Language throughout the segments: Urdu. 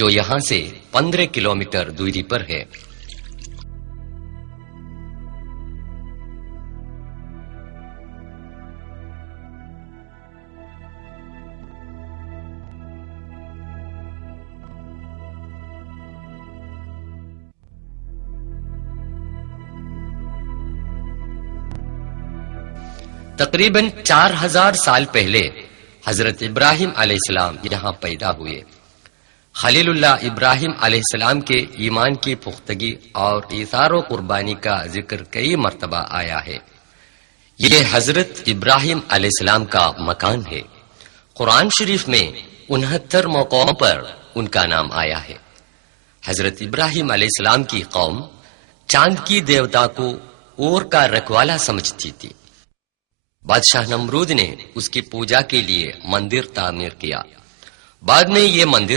جو یہاں سے 15 کلومیٹر دوری پر ہے۔ تقریباً 4000 سال پہلے حضرت ابراہیم علیہ السلام یہاں پیدا ہوئے۔ خلیل اللہ ابراہیم علیہ السلام کے ایمان کی پختگی اور ایثار و قربانی کا ذکر کئی مرتبہ آیا ہے۔ یہ حضرت ابراہیم علیہ السلام کا مکان ہے۔ قرآن شریف میں 69 موقعوں پر ان کا نام آیا ہے۔ حضرت ابراہیم علیہ السلام کی قوم چاند کی دیوتا کو اور کا رکھوالا سمجھتی تھی۔ بادشاہ نمرود نے اس کی پوجا کے لیے مندر تعمیر کیا۔ بعد میں یہ مندر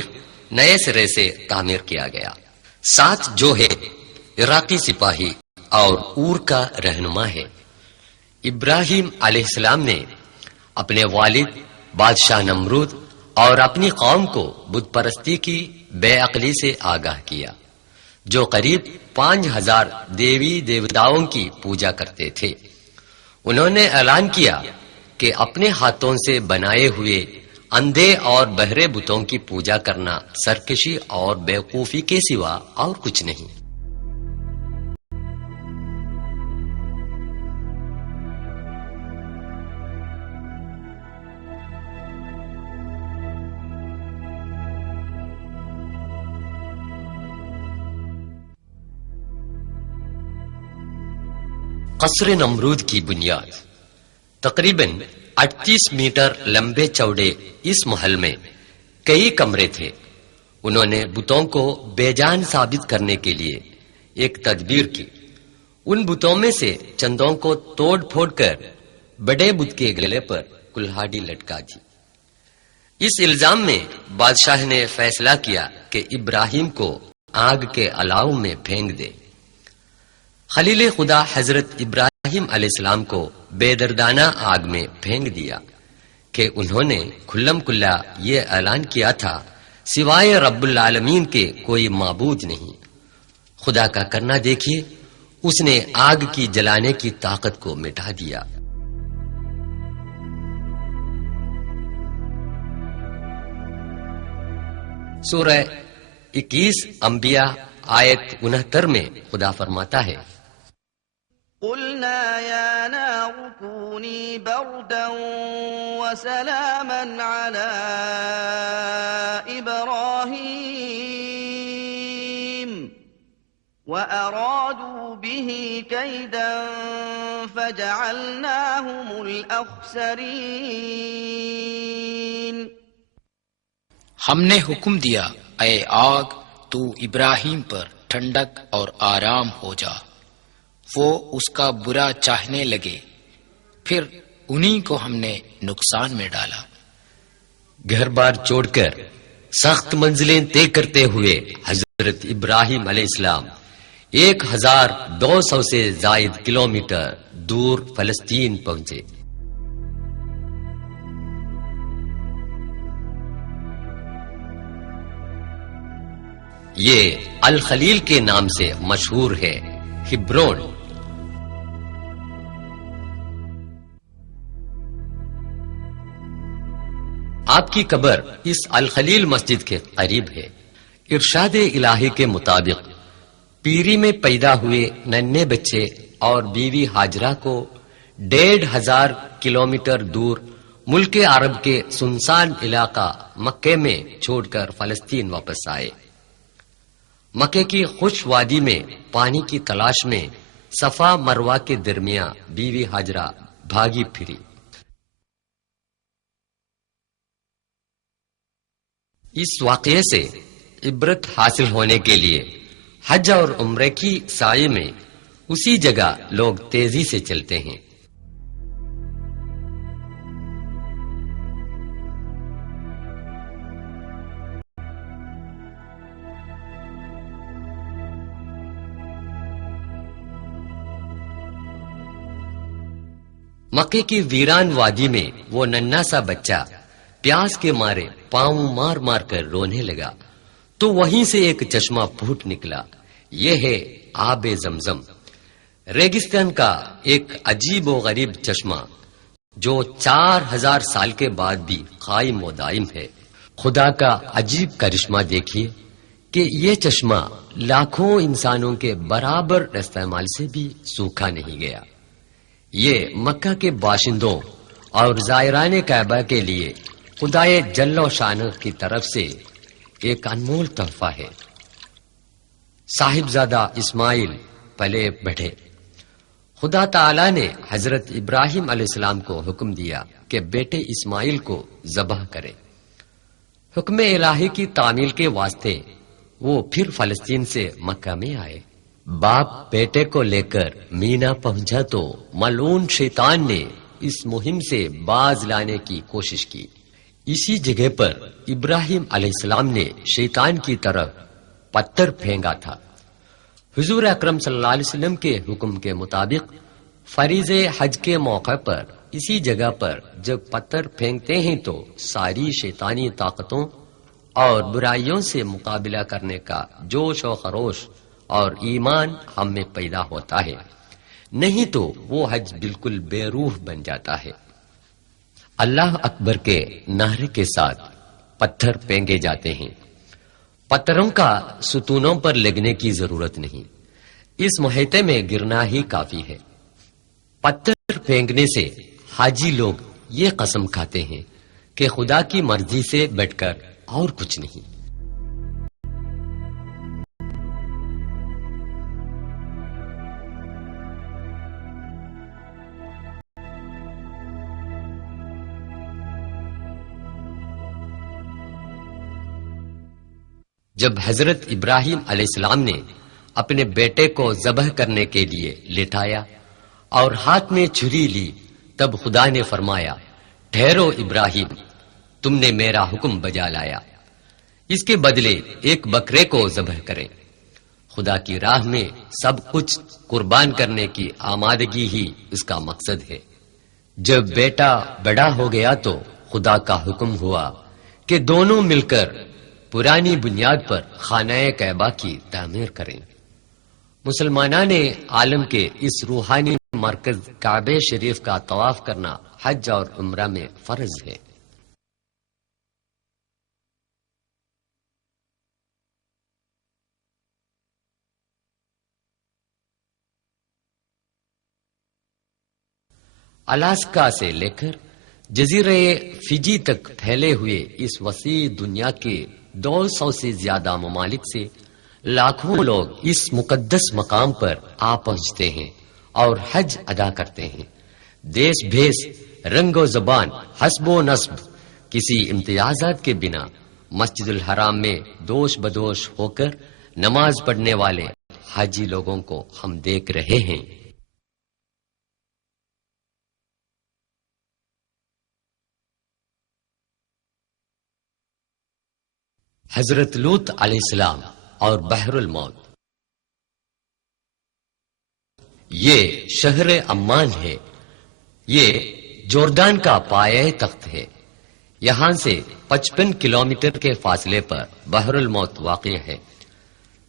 نئے سرے سے تعمیر کیا گیا۔ ساتھ جو ہے عراقی سپاہی اور اور کا رہنما ہے۔ ابراہیم علیہ السلام نے اپنے والد بادشاہ نمرود اور اپنی قوم کو بت پرستی کی بے عقلی سے آگاہ کیا، جو قریب 5000 دیوی دیوتاؤں کی پوجا کرتے تھے۔ انہوں نے اعلان کیا کہ اپنے ہاتھوں سے بنائے ہوئے اندھے اور بہرے بتوں کی پوجا کرنا سرکشی اور بیوقوفی کے سوا اور کچھ نہیں۔ قصر نمرود کی بنیاد تقریباً 38 میٹر لمبے چوڑے اس محل میں کئی کمرے تھے۔ انہوں نے بتوں کو بے جان ثابت کرنے کے لیے ایک تدبیر کی۔ ان بتوں میں سے چندوں کو توڑ پھوڑ کر بڑے بت کے گلے پر کلہاڑی لٹکا دی۔ اس الزام میں بادشاہ نے فیصلہ کیا کہ ابراہیم کو آگ کے الاؤ میں پھینک دے۔ خلیل خدا حضرت ابراہیم علیہ السلام کو بے دردانہ آگ میں پھینک دیا کہ انہوں نے کھلم کھلا یہ اعلان کیا تھا سوائے رب العالمین کے کوئی معبود نہیں۔ خدا کا کرنا دیکھیے، اس نے آگ کی جلانے کی طاقت کو مٹا دیا۔ سورہ 21 انبیاء آیت 69 میں خدا فرماتا ہے، قلنا يا نار كوني بردا وسلاما على إبراهيم وأرادوا به كيدا فجعلناهم الأخسرين۔ ہم نے حکم دیا، اے آگ تو ابراہیم پر ٹھنڈک اور آرام ہو جا۔ وہ اس کا برا چاہنے لگے، پھر انہی کو ہم نے نقصان میں ڈالا۔ گھر بار چھوڑ کر سخت منزلیں طے کرتے ہوئے حضرت ابراہیم علیہ السلام 1200 سے زائد کلومیٹر دور فلسطین پہنچے۔ یہ الخلیل کے نام سے مشہور ہے، ہبرون۔ آپ کی قبر اس الخلیل مسجد کے قریب ہے۔ ارشاد الہی کے مطابق پیری میں پیدا ہوئے ننھے بچے اور بیوی ہاجرہ کو 1500 کلومیٹر دور ملک عرب کے سنسان علاقہ مکے میں چھوڑ کر فلسطین واپس آئے۔ مکے کی خوش وادی میں پانی کی تلاش میں صفا مروہ کے درمیان بیوی ہاجرہ بھاگی پھری۔ اس واقعے سے عبرت حاصل ہونے کے لیے حج اور عمرے کی سعی میں اسی جگہ لوگ تیزی سے چلتے ہیں۔ مکے کی ویران وادی میں وہ ننھا سا بچہ پیاس کے مارے پاؤں مار مار کر رونے لگا تو وہیں سے ایک چشمہ پھوٹ نکلا. یہ ہے آب زمزم، ریگستان کا ایک عجیب و غریب چشمہ جو 4000 سال کے بعد بھی قائم و دائم ہے. خدا کا عجیب کرشمہ دیکھیے کہ یہ چشمہ لاکھوں انسانوں کے برابر استعمال سے بھی سوکھا نہیں گیا. یہ مکہ کے باشندوں اور زائران کعبہ کے لیے خدائے جل و شانہ کی طرف سے ایک انمول تحفہ ہے. صاحبزادہ اسماعیل پلے بڑھے. خدا تعالی نے حضرت ابراہیم علیہ السلام کو حکم دیا کہ بیٹے اسماعیل کو ذبح کرے. حکم الہی کی تعمیل کے واسطے وہ پھر فلسطین سے مکہ میں آئے. باپ بیٹے کو لے کر مینا پہنچا تو ملعون شیطان نے اس مہم سے باز لانے کی کوشش کی. اسی جگہ پر ابراہیم علیہ السلام نے شیطان کی طرف پتھر پھینکا تھا. حضور اکرم صلی اللہ علیہ وسلم کے حکم کے مطابق فریضہ حج کے موقع پر اسی جگہ پر جب پتھر پھینکتے ہیں تو ساری شیطانی طاقتوں اور برائیوں سے مقابلہ کرنے کا جوش و خروش اور ایمان ہم میں پیدا ہوتا ہے، نہیں تو وہ حج بالکل بے روح بن جاتا ہے. اللہ اکبر کے نعرے کے ساتھ پتھر پھینکے جاتے ہیں. پتھروں کا ستونوں پر لگنے کی ضرورت نہیں، اس محیطے میں گرنا ہی کافی ہے. پتھر پھینکنے سے حاجی لوگ یہ قسم کھاتے ہیں کہ خدا کی مرضی سے بٹ کر اور کچھ نہیں. جب حضرت ابراہیم علیہ السلام نے اپنے بیٹے کو ذبح کرنے کے لیے لٹایا اور ہاتھ میں چھری لی تب خدا نے فرمایا، ٹھہرو ابراہیم، تم نے میرا حکم بجا لایا، اس کے بدلے ایک بکرے کو ذبح کریں. خدا کی راہ میں سب کچھ قربان کرنے کی آمادگی ہی اس کا مقصد ہے. جب بیٹا بڑا ہو گیا تو خدا کا حکم ہوا کہ دونوں مل کر پرانی بنیاد پر خانہ کعبہ کی تعمیر کریں. مسلمانان عالم کے اس روحانی مرکز کعبہ شریف کا طواف کرنا حج اور عمرہ میں فرض ہے. الاسکا سے لے کر جزیرے فجی تک پھیلے ہوئے اس وسیع دنیا کے 200 سے زیادہ ممالک سے لاکھوں لوگ اس مقدس مقام پر آ پہنچتے ہیں اور حج ادا کرتے ہیں. دیش بھیس، رنگ و زبان، حسب و نسب، کسی امتیازات کے بنا مسجد الحرام میں دوش بدوش ہو کر نماز پڑھنے والے حاجی لوگوں کو ہم دیکھ رہے ہیں. حضرت لوط علیہ السلام اور بحر الموت. یہ شہر عمان ہے. یہ جوردان کا پایہ تخت ہے. یہاں سے 55 کلومیٹر کے فاصلے پر بحر الموت واقع ہے.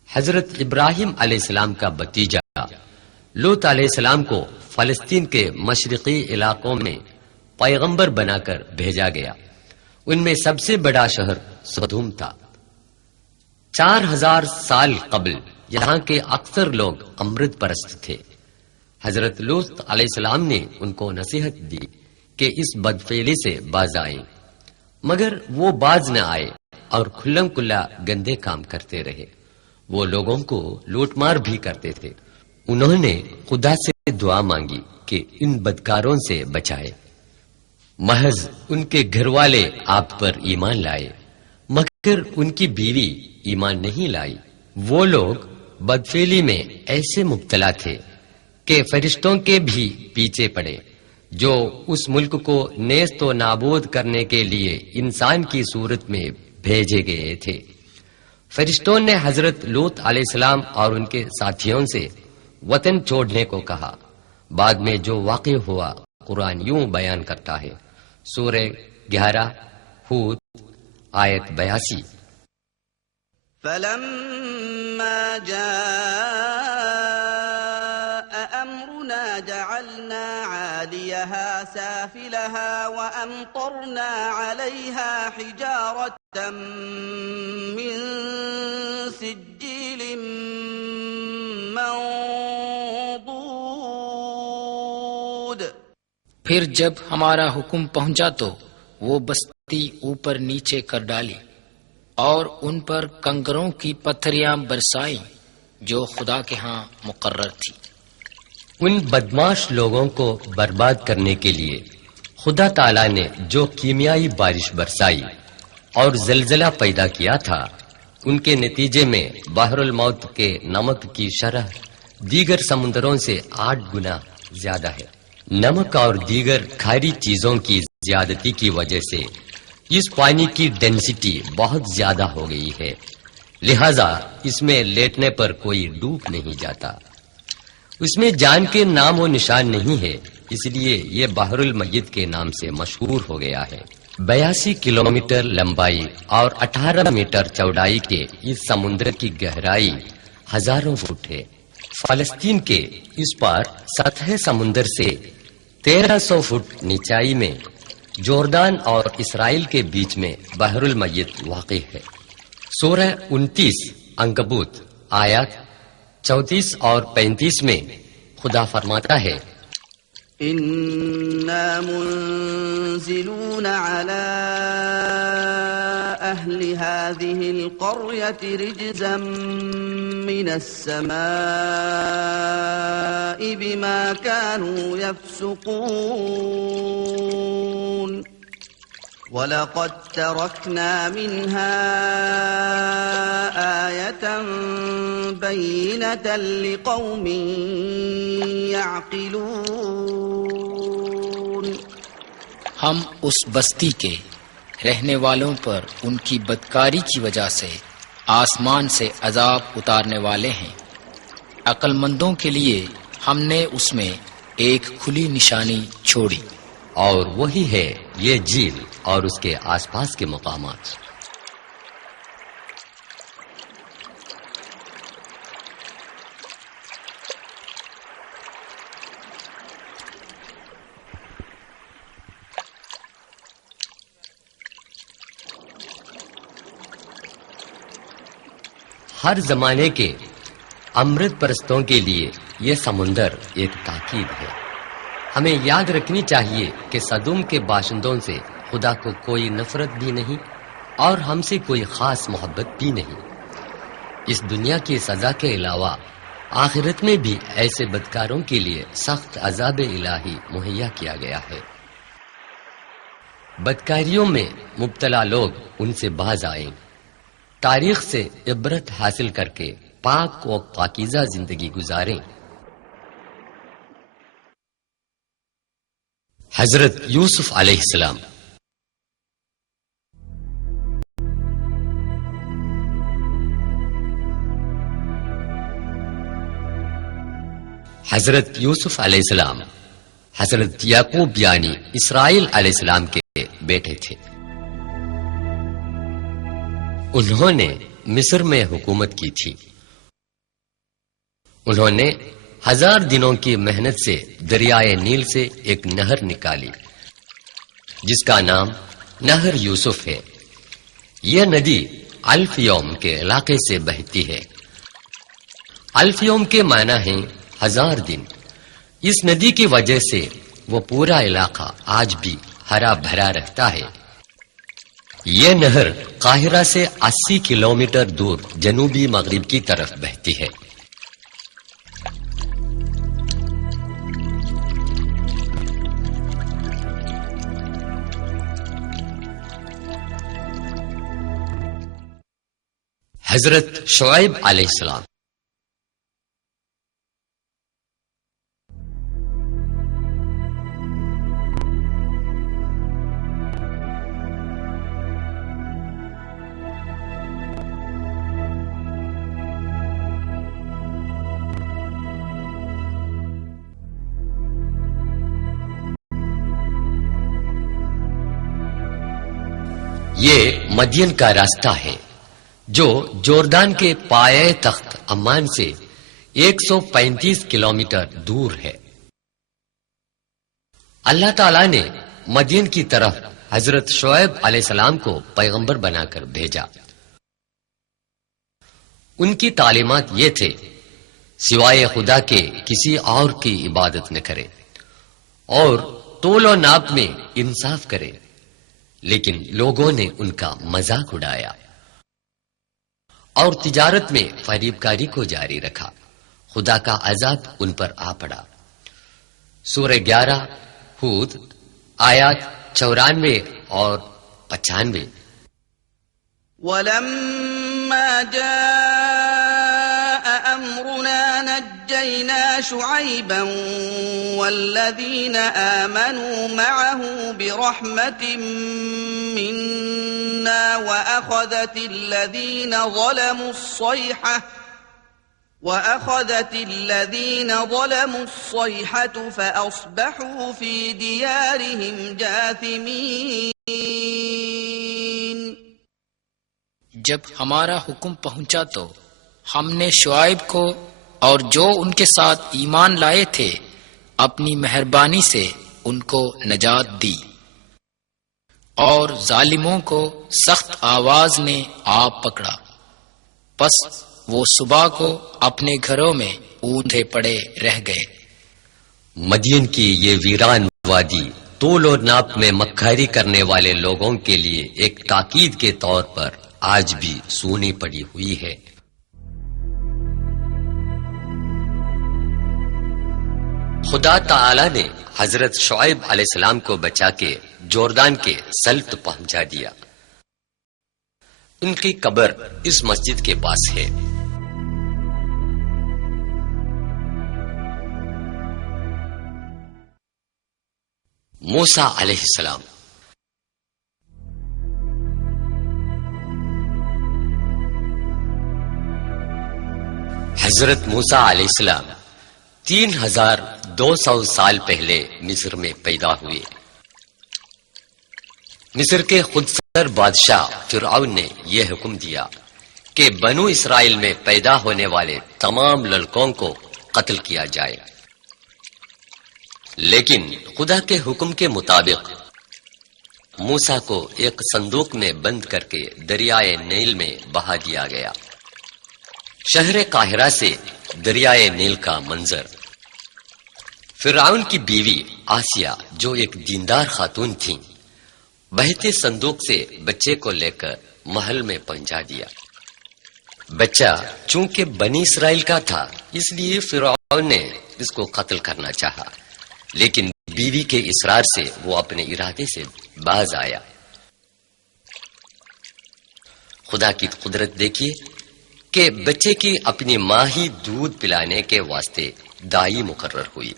حضرت ابراہیم علیہ السلام کا بھتیجا لوط علیہ السلام کو فلسطین کے مشرقی علاقوں میں پیغمبر بنا کر بھیجا گیا. ان میں سب سے بڑا شہر سدوم تھا. 4000 سال قبل یہاں کے اکثر لوگ امرت پرست تھے. حضرت لوط علیہ السلام نے ان کو نصیحت دی کہ اس بدفعلی سے باز آئیں، مگر وہ باز نہ آئے اور کھلم کھلا گندے کام کرتے رہے. وہ لوگوں کو لوٹ مار بھی کرتے تھے. انہوں نے خدا سے دعا مانگی کہ ان بدکاروں سے بچائے. محض ان کے گھر والے آپ پر ایمان لائے، مگر ان کی بیوی ایمان نہیں لائی. وہ لوگ بدفعلی میں ایسے مبتلا تھے کہ فرشتوں کے بھی پیچھے پڑے جو اس ملک کو نیست و نابود کرنے کے لیے انسان کی صورت میں بھیجے گئے تھے. فرشتوں نے حضرت لوط علیہ السلام اور ان کے ساتھیوں سے وطن چھوڑنے کو کہا. بعد میں جو واقع ہوا قرآن یوں بیان کرتا ہے. سورہ 11 ہود آیت 82. فلما جاء أمرنا جعلنا عاليها سافلها وأمطرنا عليها حجارة من سجيل منضود. پھر جب ہمارا حکم پہنچا تو وہ بستی اوپر نیچے کر ڈالی اور ان پر کنکروں کی پتھریاں برسائیں جو خدا کے ہاں مقرر تھی. ان بدماش لوگوں کو برباد کرنے کے لیے خدا تعالی نے جو کیمیائی بارش برسائی اور زلزلہ پیدا کیا تھا، ان کے نتیجے میں بحر الموت کے نمک کی شرح دیگر سمندروں سے 8 گنا زیادہ ہے. نمک اور دیگر کھاری چیزوں کی زیادتی کی وجہ سے اس پانی کی ڈینسٹی بہت زیادہ ہو گئی ہے، لہذا اس میں لیٹنے پر کوئی ڈوب نہیں جاتا. اس میں جان کے نام و نشان نہیں ہے، اس لیے یہ بحر المیت کے نام سے مشہور ہو گیا ہے. 82 کلومیٹر لمبائی اور 18 میٹر چوڑائی کے اس سمندر کی گہرائی ہزاروں فٹ ہے. فلسطین کے اس پار سطح سمندر سے 1300 فٹ نچائی میں جوردان اور اسرائیل کے بیچ میں بحر المیت واقع ہے. سورہ 29 عنکبوت آیات 34 اور 35 میں خدا فرماتا ہے: إنا منزلون على أهل هذه القرية رجزا من السماء بما كانوا يفسقون وَلَقَدْ تَرَكْنَا مِنْهَا آيَةً بَيِّنَةً لِقَوْمٍ يَعْقِلُونَ. ہم اس بستی کے رہنے والوں پر ان کی بدکاری کی وجہ سے آسمان سے عذاب اتارنے والے ہیں. عقل مندوں کے لیے ہم نے اس میں ایک کھلی نشانی چھوڑی، اور وہی ہے یہ جھیل اور اس کے آس پاس کے مقامات. ہر زمانے کے امرت پرستوں کے لیے یہ سمندر ایک تاکید ہے. ہمیں یاد رکھنی چاہیے کہ سدوم کے باشندوں سے خدا کو کوئی نفرت بھی نہیں اور ہم سے کوئی خاص محبت بھی نہیں. اس دنیا کی سزا کے علاوہ آخرت میں بھی ایسے بدکاروں کے لیے سخت عذاب الہی مہیا کیا گیا ہے. بدکاریوں میں مبتلا لوگ ان سے باز آئیں، تاریخ سے عبرت حاصل کر کے پاک و پاکیزہ زندگی گزاریں. حضرت یوسف علیہ السلام. حضرت یوسف علیہ السلام حضرت یعقوب یعنی اسرائیل علیہ السلام کے بیٹے تھے. انہوں نے مصر میں حکومت کی تھی. انہوں نے 1000 دنوں کی محنت سے دریائے نیل سے ایک نہر نکالی جس کا نام نہر یوسف ہے. یہ ندی الف یوم کے علاقے سے بہتی ہے. الف یوم کے معنی ہیں 1000 دن. اس ندی کی وجہ سے وہ پورا علاقہ آج بھی ہرا بھرا رہتا ہے. یہ نہر قاہرہ سے 80 کلومیٹر دور جنوبی مغرب کی طرف بہتی ہے. حضرت شعیب علیہ السلام. یہ مدین کا راستہ ہے جو جوردان کے پایہ تخت عمان سے 135 کلومیٹر دور ہے۔ اللہ تعالی نے مدین کی طرف حضرت شعیب علیہ السلام کو پیغمبر بنا کر بھیجا۔ ان کی تعلیمات یہ تھے سوائے خدا کے کسی اور کی عبادت نہ کرے اور تول و ناپ میں انصاف کرے، لیکن لوگوں نے ان کا مذاق اڑایا اور تجارت میں فریب کاری کو جاری رکھا۔ خدا کا عذاب ان پر آ پڑا۔ سورہ 11 ہود آیات 94 اور 95۔ ولما جاء أمرنا نجينا شعيبا والذين آمنوا معه برحمة منا وأخذت الذين ظلموا الصيحة فأصبحوا في ديارهم جاثمين۔ جب ہمارا حکم پہنچا تو ہم نے شعیب کو اور جو ان کے ساتھ ایمان لائے تھے اپنی مہربانی سے ان کو نجات دی، اور ظالموں کو سخت آواز نے آ پکڑا، پس وہ صبح کو اپنے گھروں میں اوندھے پڑے رہ گئے۔ مدین کی یہ ویران وادی طول اور ناپ میں مکاری کرنے والے لوگوں کے لیے ایک تاکید کے طور پر آج بھی سونی پڑی ہوئی ہے۔ خدا تعالی نے حضرت شعیب علیہ السلام کو بچا کے جوردان کے سلط پہنچا دیا۔ ان کی قبر اس مسجد کے پاس ہے۔ موسیٰ علیہ السلام۔ حضرت موسیٰ علیہ السلام 3200 سال پہلے مصر میں پیدا ہوئے۔ مصر کے خود سر بادشاہ فرعون نے یہ حکم دیا کہ بنو اسرائیل میں پیدا ہونے والے تمام لڑکوں کو قتل کیا جائے، لیکن خدا کے حکم کے مطابق موسیٰ کو ایک صندوق میں بند کر کے دریائے نیل میں بہا دیا گیا۔ شہر قاہرہ سے دریائے نیل کا منظر۔ فرعون کی بیوی آسیہ جو ایک دیندار خاتون تھیں، بہتے صندوق سے بچے کو لے کر محل میں پہنچا دیا۔ بچہ چونکہ بنی اسرائیل کا تھا اس لیے فرعون نے اس کو قتل کرنا چاہا، لیکن بیوی کے اصرار سے وہ اپنے ارادے سے باز آیا۔ خدا کی قدرت دیکھیے کہ بچے کی اپنی ماں ہی دودھ پلانے کے واسطے دائی مقرر ہوئی،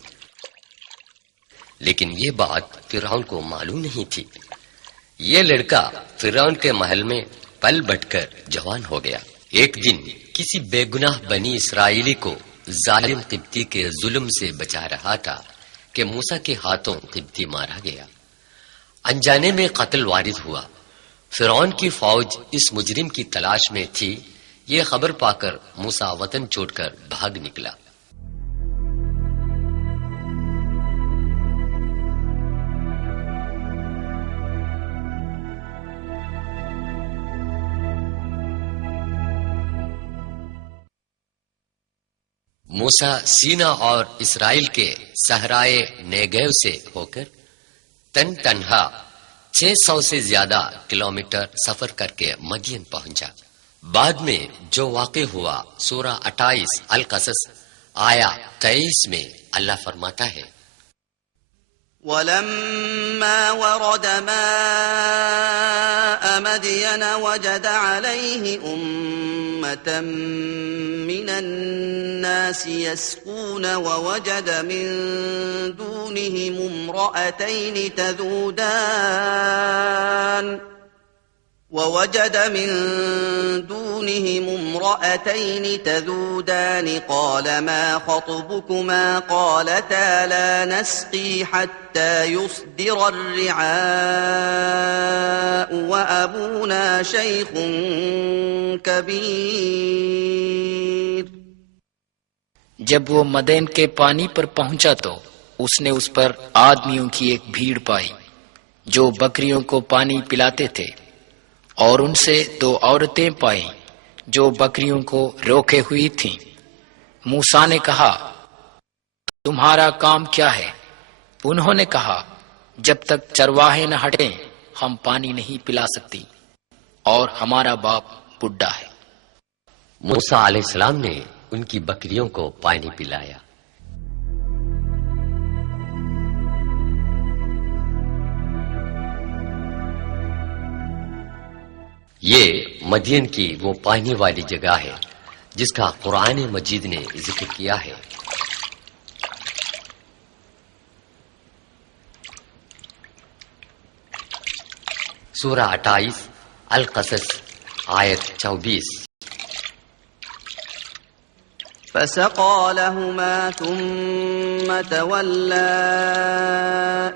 لیکن یہ بات فرعون کو معلوم نہیں تھی۔ یہ لڑکا فرعون کے محل میں پل بٹ کر جوان ہو گیا۔ ایک دن کسی بے گناہ بنی اسرائیلی کو ظالم قبطی کے ظلم سے بچا رہا تھا کہ موسیٰ کے ہاتھوں قبطی مارا گیا۔ انجانے میں قتل وارد ہوا۔ فرعون کی فوج اس مجرم کی تلاش میں تھی۔ یہ خبر پا کر موسیٰ وطن چھوڑ کر بھاگ نکلا۔ موسیٰ سینا اور اسرائیل کے صحرائے نیگیو سے ہو کر تنہا 600 سے زیادہ کلومیٹر سفر کر کے مدین پہنچا۔ بعد میں جو واقع ہوا سورہ 28 القصص آیا 23 میں اللہ فرماتا ہے، ولما ورد ماء مدين وجد عليه أمة من الناس يسقون ووجد من دونهم امرأتين تذودان امرأتين تذودان قال ما خطبكما قالتا لا نسقي حتى يصدر الرعاء وأبونا شيخ كبير. جب وہ مدین کے پانی پر پہنچا تو اس نے اس پر آدمیوں کی ایک بھیڑ پائی جو بکریوں کو پانی پلاتے تھے، اور ان سے 2 عورتیں پائیں جو بکریوں کو روکے ہوئی تھیں. موسیٰ نے کہا تمہارا کام کیا ہے؟ انہوں نے کہا جب تک چرواہے نہ ہٹیں ہم پانی نہیں پلا سکتی، اور ہمارا باپ بڈھا ہے. موسیٰ علیہ السلام نے ان کی بکریوں کو پانی پلایا. یہ مدین کی وہ پانی والی جگہ ہے جس کا قرآن مجید نے ذکر کیا ہے. سورہ 28 القصص آیت 24. فسقى لهما ثم تولى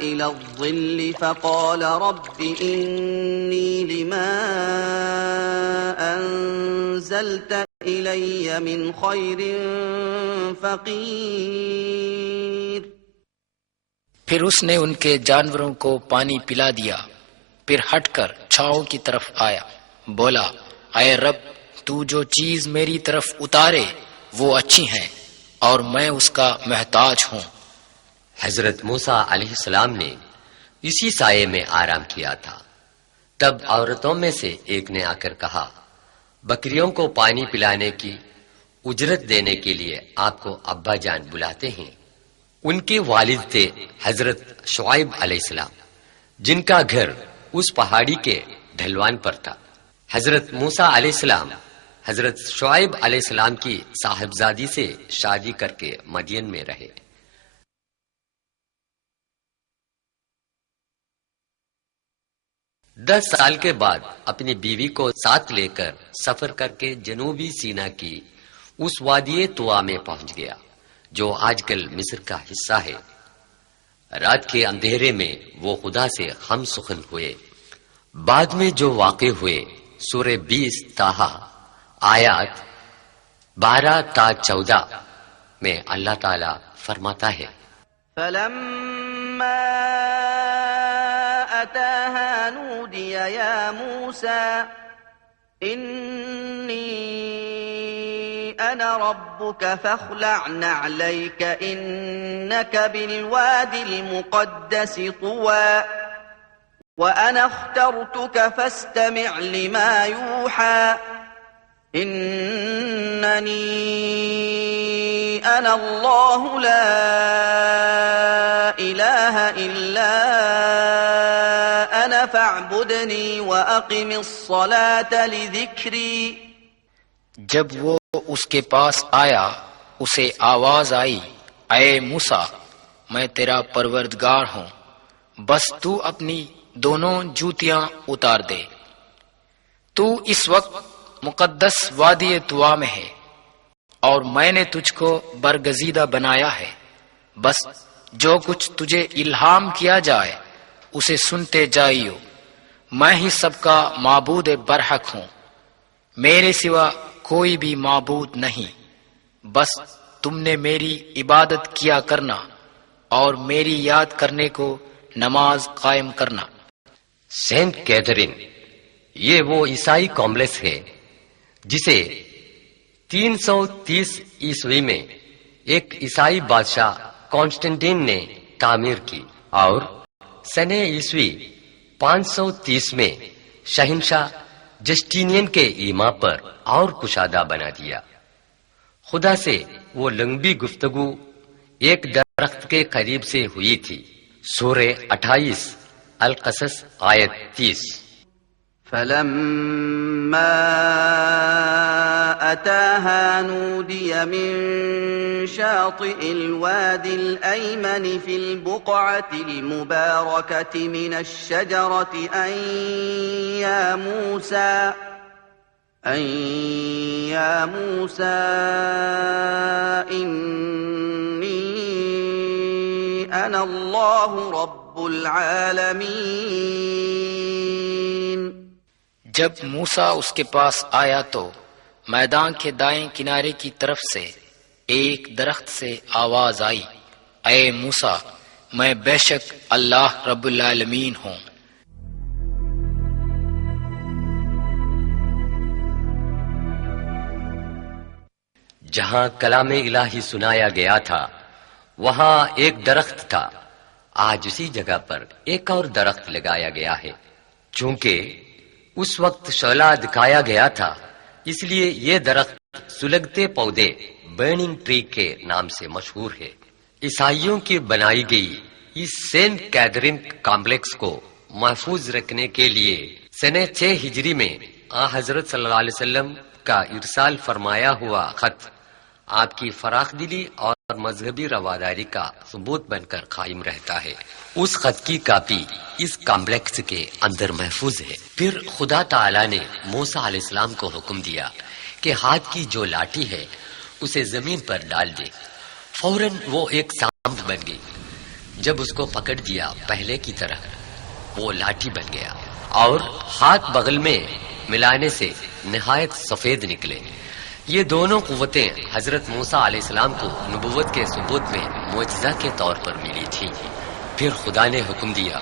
إلى الظل فقال رب إني لما أنزلت إلي من خير فقير. پھر اس نے ان کے جانوروں کو پانی پلا دیا، پھر ہٹ کر چھاؤں کی طرف آیا، بولا اے رب تو جو چیز میری طرف اتارے وہ اچھی ہیں اور میں اس کا محتاج ہوں. حضرت موسیٰ علیہ السلام نے اسی سائے میں آرام کیا تھا. تب عورتوں میں سے ایک نے آ کر کہا بکریوں کو پانی پلانے کی اجرت دینے کے لیے آپ کو ابا جان بلاتے ہیں. ان کے والد تھے حضرت شعیب علیہ السلام جن کا گھر اس پہاڑی کے ڈھلوان پر تھا. حضرت موسیٰ علیہ السلام حضرت شعیب علیہ السلام کی صاحبزادی سے شادی کر کے مدین میں رہے. دس سال کے بعد اپنی بیوی کو ساتھ لے کر سفر کر کے جنوبی سینا کی اس وادی طوا میں پہنچ گیا جو آج کل مصر کا حصہ ہے. رات کے اندھیرے میں وہ خدا سے ہم سخن ہوئے. بعد میں جو واقع ہوئے سورہ 20 طٰہٰ آیات 12 تا 14 میں اللہ تعالی فرماتا ہے فلما أتاها نودي يا موسى إني أنا ربك فاخلع نعليك إنك بالواد المقدس طوى وأنا اخترتك فاستمع لما يوحى إنني أنا الله لا إله إلا أنا فاعبدني وأقم الصلاة لذكري. جب وہ اس کے پاس آیا اسے آواز آئی اے موسیٰ میں تیرا پروردگار ہوں، بس تو اپنی دونوں جوتیاں اتار دے. تو اس وقت مقدس وادی طوا میں ہے اور میں نے تجھ کو برگزیدہ بنایا ہے، بس جو کچھ تجھے الہام کیا جائے اسے سنتے جائیو. میں ہی سب کا معبود برحق ہوں، میرے سوا کوئی بھی معبود نہیں. بس تم نے میری عبادت کیا کرنا اور میری یاد کرنے کو نماز قائم کرنا. سینٹ کیتھرین یہ وہ عیسائی کمپلیکس ہے جسے 330 عیسوی میں ایک عیسائی بادشاہ کانسٹنٹین نے تعمیر کی اور سنہ عیسوی 530 میں شہنشاہ جسٹینین کے ایما پر اور کشادہ بنا دیا. خدا سے وہ لمبی گفتگو ایک درخت کے قریب سے ہوئی تھی. سورہ 28 القصص آیت 30. فلما أتاها نودي من شاطئ الوادي الأيمن في البقعة المباركة من الشجرة أن يا موسى أن يا موسى إني أنا الله رب العالمين. جب موسیٰ اس کے پاس آیا تو میدان کے دائیں کنارے کی طرف سے ایک درخت سے آواز آئی، اے موسیٰ، میں بے شک اللہ رب العالمین ہوں. جہاں کلام الہی سنایا گیا تھا وہاں ایک درخت تھا. آج اسی جگہ پر ایک اور درخت لگایا گیا ہے. چونکہ اس وقت شعلہ دکھایا گیا تھا اس لیے یہ درخت سلگتے پودے برننگ ٹری کے نام سے مشہور ہے. عیسائیوں کی بنائی گئی اس سینٹ کیتھرین کمپلیکس کو محفوظ رکھنے کے لیے سنہ 6 ہجری میں حضرت صلی اللہ علیہ وسلم کا ارسال فرمایا ہوا خط آپ کی فراخ دلی اور مذہبی رواداری کا ثبوت بن کر قائم رہتا ہے. اس خط کی کاپی اس کمپلیکس کے اندر محفوظ ہے. پھر خدا تعالی نے موسیٰ علیہ السلام کو حکم دیا کہ ہاتھ کی جو لاٹھی ہے اسے زمین پر ڈال دے. فوراً وہ ایک سانپ بن گئی. جب اس کو پکڑ دیا پہلے کی طرح وہ لاٹھی بن گیا اور ہاتھ بغل میں ملانے سے نہایت سفید نکلے. یہ دونوں قوتیں حضرت موسیٰ علیہ السلام کو نبوت کے ثبوت میں معجزہ کے طور پر ملی تھی. پھر خدا نے حکم دیا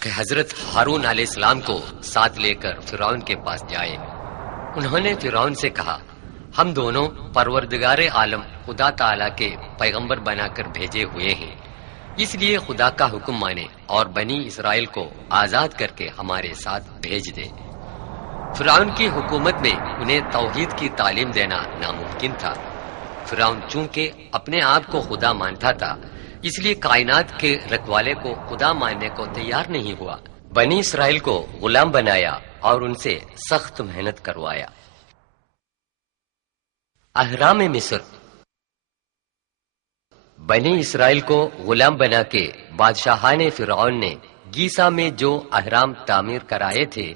کہ حضرت ہارون علیہ السلام کو ساتھ لے کر فرعون کے پاس جائیں. انہوں نے فرعون سے کہا، ہم دونوں پروردگار عالم خدا تعالی کے پیغمبر بنا کر بھیجے ہوئے ہیں، اس لیے خدا کا حکم مانے اور بنی اسرائیل کو آزاد کر کے ہمارے ساتھ بھیج دے. فرعون کی حکومت میں انہیں توحید کی تعلیم دینا ناممکن تھا. فرعون چونکہ اپنے آپ کو خدا مانتا تھا اس لیے کائنات کے رکھوالے کو خدا ماننے کو تیار نہیں ہوا. بنی اسرائیل کو غلام بنایا اور ان سے سخت محنت کروایا. اہرام مصر. بنی اسرائیل کو غلام بنا کے بادشاہان فرعون نے گیزا میں جو اہرام تعمیر کرائے تھے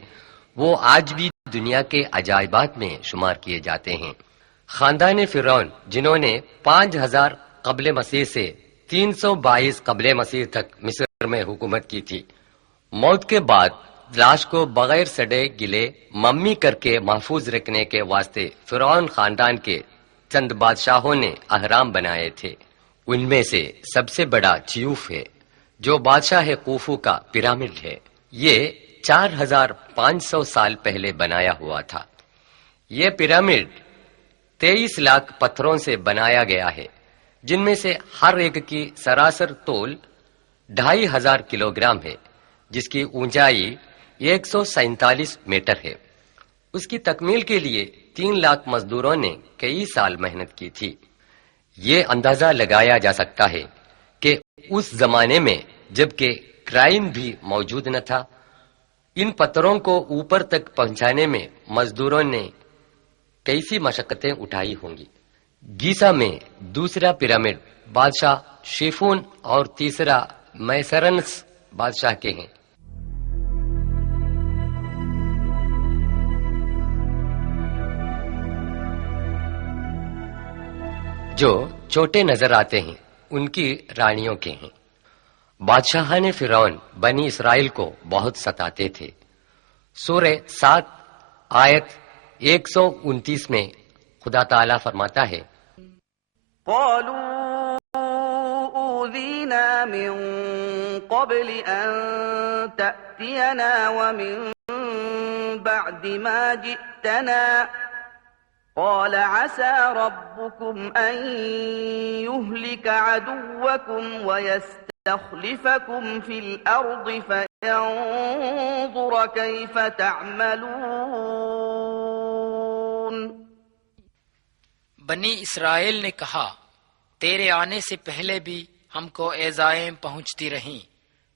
وہ آج بھی دنیا کے عجائبات میں شمار کیے جاتے ہیں. خاندان فرعون جنہوں نے 5000 قبل مسیح سے 322 قبل مسیح تک مصر میں حکومت کی تھی، موت کے بعد لاش کو بغیر سڑے گلے ممی کر کے محفوظ رکھنے کے واسطے فرعون خاندان کے چند بادشاہوں نے اہرام بنائے تھے. ان میں سے سب سے بڑا چیوف ہے جو بادشاہ کوفو کا پیرامڈ ہے. یہ 4500 سال پہلے بنایا ہوا تھا. یہ پیرامڈ 23 لاکھ پتھروں سے بنایا گیا ہے جن میں سے ہر ایک کی سراسر طول 2500 کلو گرام ہے جس کی اونچائی 147 میٹر ہے. اس کی تکمیل کے لیے 3 لاکھ مزدوروں نے کئی سال محنت کی تھی. یہ اندازہ لگایا جا سکتا ہے کہ اس زمانے میں جبکہ کرائن بھی موجود نہ تھا ان پتھروں کو اوپر تک پہنچانے میں مزدوروں نے کیسی مشقتیں اٹھائی ہوں گی. گیزا میں دوسرا پیرامڈ بادشاہ شیفون اور تیسرا میسرنس بادشاہ کے ہیں. جو چھوٹے نظر آتے ہیں ان کی رانیوں کے ہیں. بادشاہان فرعون بنی اسرائیل کو بہت ستاتے تھے. سورہ 7 آیت 129 میں خدا تعالیٰ فرماتا ہے، قالوا أوذينا من قبل أن تأتينا ومن بعد ما جئتنا قال عسى ربكم أن يهلك عدوكم ويستخلفكم في الأرض فينظر كيف تعملون. بنی اسرائیل نے کہا، تیرے آنے سے پہلے بھی ہم کو ایذائیں پہنچتی رہیں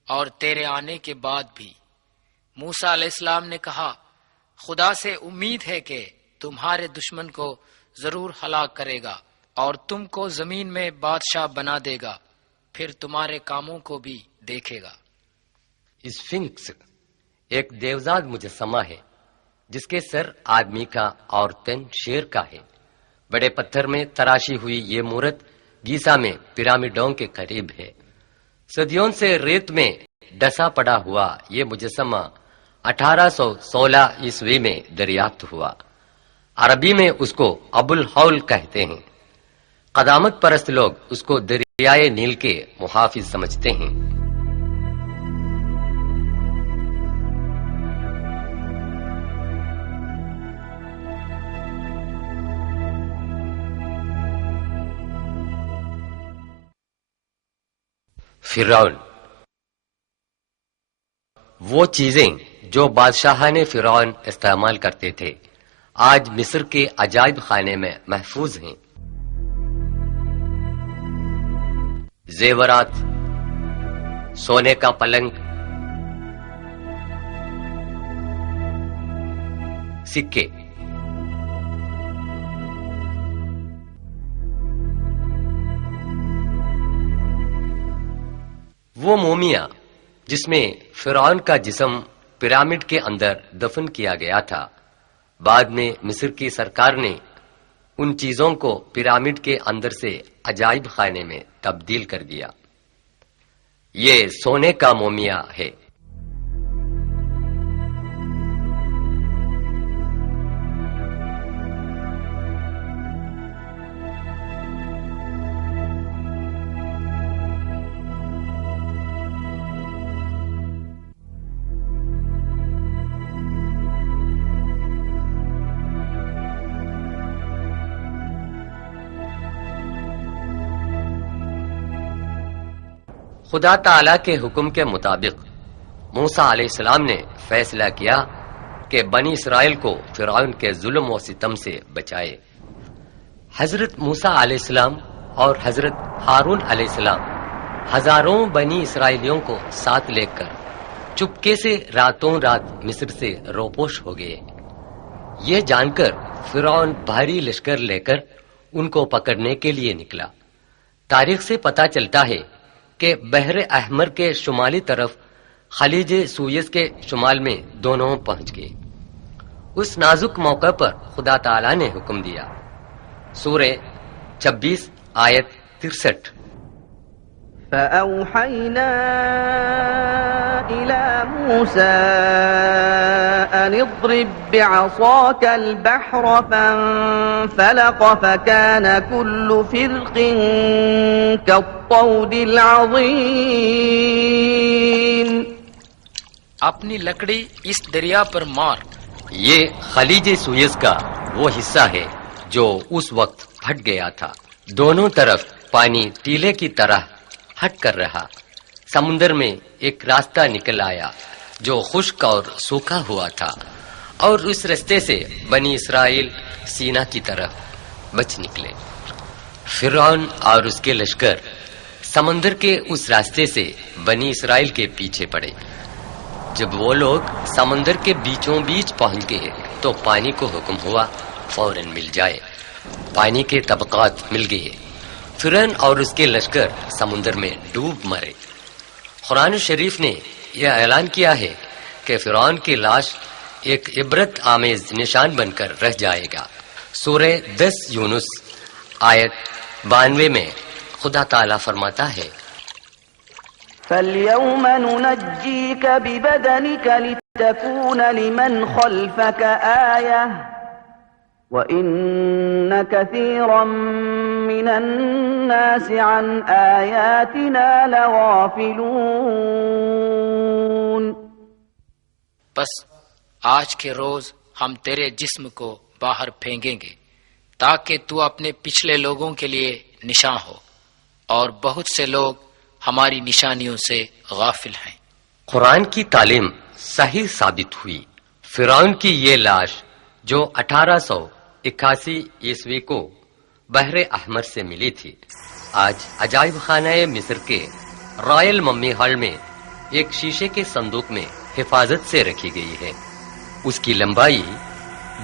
اور تیرے آنے کے بعد بھی. موسیٰ علیہ السلام نے کہا، خدا سے امید ہے کہ تمہارے دشمن کو ضرور ہلاک کرے گا اور تم کو زمین میں بادشاہ بنا دے گا، پھر تمہارے کاموں کو بھی دیکھے گا. اسفنکس ایک دیوزاد مجسمہ ہے جس کے سر آدمی کا اور تن شیر کا ہے. بڑے پتھر میں تراشی ہوئی یہ مورت گیزا میں پیرامڈوں کے قریب ہے. صدیوں سے ریت میں ڈسا پڑا ہوا یہ مجسمہ 1816 عیسوی میں دریافت ہوا. عربی میں اس کو ابو الحول کہتے ہیں. قدامت پرست لوگ اس کو دریائے نیل کے محافظ سمجھتے ہیں. فرعون. وہ چیزیں جو بادشاہان فرعون استعمال کرتے تھے آج مصر کے عجائب خانے میں محفوظ ہیں. زیورات، سونے کا پلنگ، سکے. وہ مومیا جس میں فرعون کا جسم پیرامڈ کے اندر دفن کیا گیا تھا، بعد میں مصر کی سرکار نے ان چیزوں کو پیرامڈ کے اندر سے عجائب خانے میں تبدیل کر دیا. یہ سونے کا مومیا ہے. خدا تعالی کے حکم کے مطابق موسیٰ علیہ السلام نے فیصلہ کیا کہ بنی اسرائیل کو فرعون کے ظلم و ستم سے بچائے. حضرت موسیٰ علیہ السلام اور حضرت ہارون علیہ السلام ہزاروں بنی اسرائیلیوں کو ساتھ لے کر چپکے سے راتوں رات مصر سے روپوش ہو گئے. یہ جان کر فرعون بھاری لشکر لے کر ان کو پکڑنے کے لیے نکلا. تاریخ سے پتہ چلتا ہے کہ بحر احمر کے شمالی طرف خلیج سوئز کے شمال میں دونوں پہنچ گئے. اس نازک موقع پر خدا تعالی نے حکم دیا. سورہ 26 آیت 63. فَأَوْحَيْنَا إِلَى مُوسَىٰ أَنِ اضْرِب بِّعَصَاكَ الْبَحْرَ فَانفَلَقَ فَكَانَ كُلُّ فِرْقٍ كَالطَّوْدِ الْعَظِيمِ. اپنی لکڑی اس دریا پر مار. یہ خلیج سوئز کا وہ حصہ ہے جو اس وقت پھٹ گیا تھا. دونوں طرف پانی ٹیلے کی طرح ہٹ کر رہا. سمندر میں ایک راستہ نکل آیا جو خشک اور سوکھا ہوا تھا، اور اس راستے سے بنی اسرائیل سینا کی طرف بچ نکلے. فرعون اور اس کے لشکر سمندر کے اس راستے سے بنی اسرائیل کے پیچھے پڑے. جب وہ لوگ سمندر کے بیچوں بیچ پہنچ گئے تو پانی کو حکم ہوا فوراً مل جائے. پانی کے طبقات مل گئے. فرعون اور اس کے لشکر سمندر میں ڈوب مرے. قرآن شریف نے یہ اعلان کیا ہے کہ فرعون کی لاش ایک عبرت آمیز نشان بن کر رہ جائے گا. سورہ 10 یونس آیت 92 میں خدا تعالیٰ فرماتا ہے: فَالْيَوْمَ نُنَجِّيكَ بِبَدَنِكَ لِتَكُونَ لِمَنْ خَلْفَكَ آيَةً وَإِنَّ كَثِيرًا مِّنَ النَّاسِ عَنْ آيَاتِنَا لَغَافِلُونَ. بس آج کے روز ہم تیرے جسم کو باہر پھینکیں گے تاکہ تو اپنے پچھلے لوگوں کے لیے نشاں ہو، اور بہت سے لوگ ہماری نشانیوں سے غافل ہیں. قرآن کی تعلیم صحیح ثابت ہوئی. فرعون کی یہ لاش جو 1881 عیسوی کو بحر احمر سے ملی تھی، آج عجائب خانہ مصر کے رائل ممی ہال میں ایک شیشے کے صندوق میں حفاظت سے رکھی گئی ہے. اس کی لمبائی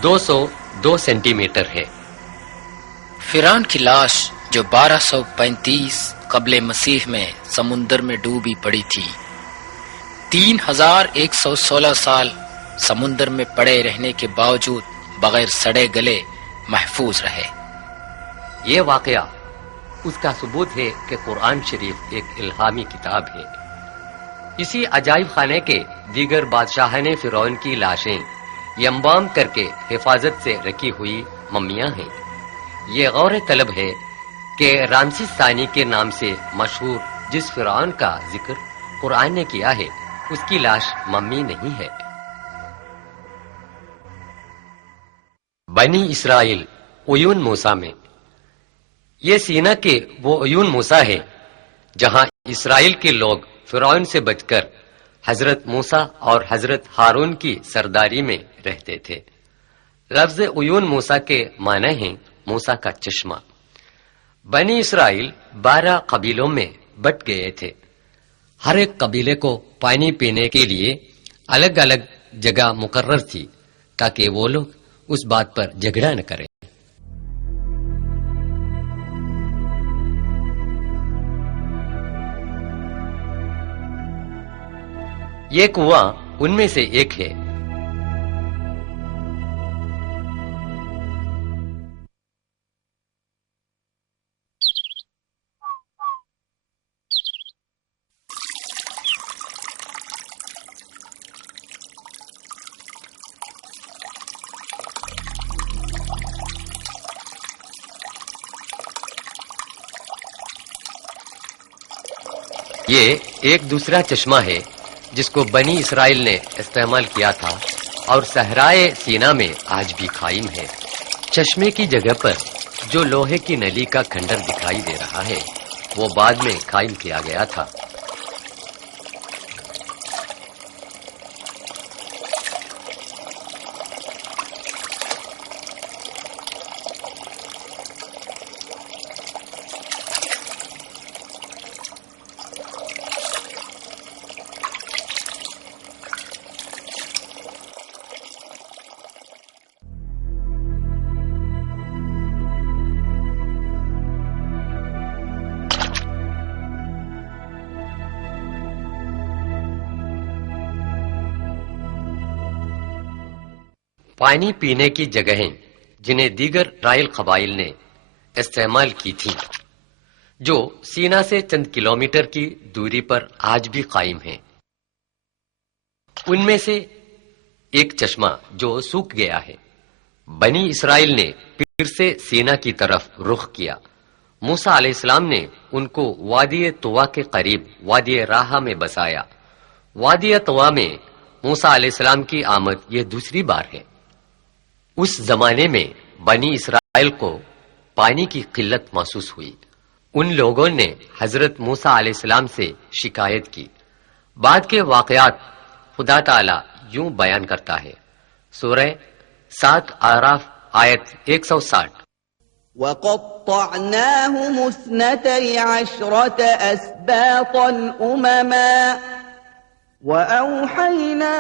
202 سینٹی میٹر ہے. فرعون کی لاش جو 1235 قبل مسیح میں سمندر میں ڈوبی پڑی تھی، 3116 سال سمندر میں پڑے رہنے کے باوجود بغیر سڑے گلے محفوظ رہے۔ یہ واقعہ اس کا ثبوت ہے کہ قرآن شریف ایک الہامی کتاب ہے۔ اسی عجائب خانے کے دیگر بادشاہان فرعون کی لاشیں ینبام کر کے حفاظت سے رکھی ہوئی ممیاں ہیں۔ یہ غور طلب ہے کہ رامسیس ثانی کے نام سے مشہور جس فرعون کا ذکر قرآن نے کیا ہے اس کی لاش ممی نہیں ہے۔ بنی اسرائیل عیون موسیٰ میں، یہ سینا کے وہ عیون موسیٰ ہے جہاں اسرائیل کے لوگ فرعون سے بچ کر حضرت موسیٰ اور حضرت ہارون کی سرداری میں رہتے تھے۔ لفظ عیون موسیٰ کے معنی ہیں موسیٰ کا چشمہ۔ بنی اسرائیل 12 قبیلوں میں بٹ گئے تھے۔ ہر ایک قبیلے کو پانی پینے کے لیے الگ الگ جگہ مقرر تھی تاکہ وہ لوگ اس بات پر جھگڑا نہ کریں۔ یہ کنواں ان میں سے ایک ہے۔ یہ ایک دوسرا چشمہ ہے جس کو بنی اسرائیل نے استعمال کیا تھا اور صحرائے سینا میں آج بھی قائم ہے۔ چشمے کی جگہ پر جو لوہے کی نلی کا کھنڈر دکھائی دے رہا ہے وہ بعد میں قائم کیا گیا تھا۔ پانی پینے کی جگہیں جنہیں دیگر رائل قبائل نے استعمال کی تھیں، جو سینا سے چند کلومیٹر کی دوری پر آج بھی قائم ہیں۔ ان میں سے ایک چشمہ جو سوکھ گیا ہے۔ بنی اسرائیل نے پھر سے سینا کی طرف رخ کیا۔ موسیٰ علیہ السلام نے ان کو وادی طوا کے قریب وادی راہا میں بسایا۔ وادی طوا میں موسیٰ علیہ السلام کی آمد یہ دوسری بار ہے۔ اس زمانے میں بنی اسرائیل کو پانی کی قلت محسوس ہوئی۔ ان لوگوں نے حضرت موسیٰ علیہ السلام سے شکایت کی۔ بعد کے واقعات خدا تعالی یوں بیان کرتا ہے۔ سورہ 7 اعراف آیت 160۔ وَقَطَّعْنَاهُمُ 12 أَسْبَاطًا أُمَمًا وَأَوْحَيْنَا،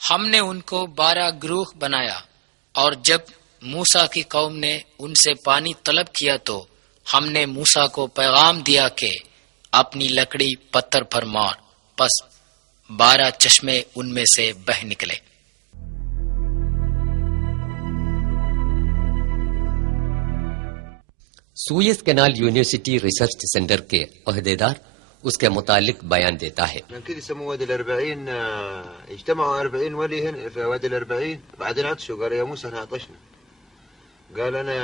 ہم نے ان کو 12 گروہ بنایا، اور جب موسیٰ کی قوم نے ان سے پانی طلب کیا تو ہم نے موسیٰ کو پیغام دیا کہ اپنی لکڑی پتھر پر مار، پس 12 چشمے ان میں سے بہہ نکلے۔ Swiss canal university research centre کے عہدیدار اس کے متعلق بیان دیتا ہے۔ كده يسموه وادي ال40، اجتمعوا 40 ولي هنا في وادي ال40، بعدين عطشوا قالوا يا موسى احنا عطشنا. قال انا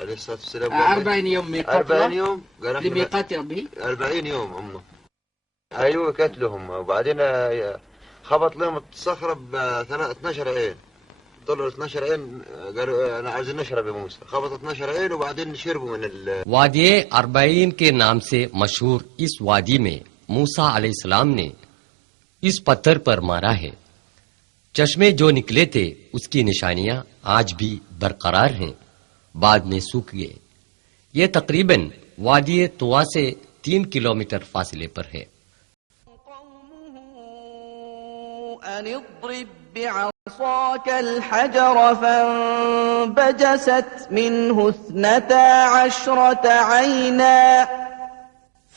عليه الصلاه والسلام 40 يوم ميقات 40 يوم قال احنا لميقات ربه 40 يوم هم. ايوه قتلهم، وبعدين خبط لهم الصخره ب 12 عين، طلعوا 12 عين قالوا انا عايزين نشرب يا موسى، خبط 12 عين وبعدين شربوا من وادی 40 کے نام سے مشہور اس وادی میں موسیٰ علیہ السلام نے اس پتھر پر مارا ہے۔ چشمے جو نکلے تھے اس کی نشانیاں آج بھی برقرار ہیں، بعد میں سوکھ گئے۔ یہ تقریباً وادی طوا سے 3 کلومیٹر فاصلے پر ہے۔ أن اضرب بعصاك الحجر فانبجست منه 12 عينا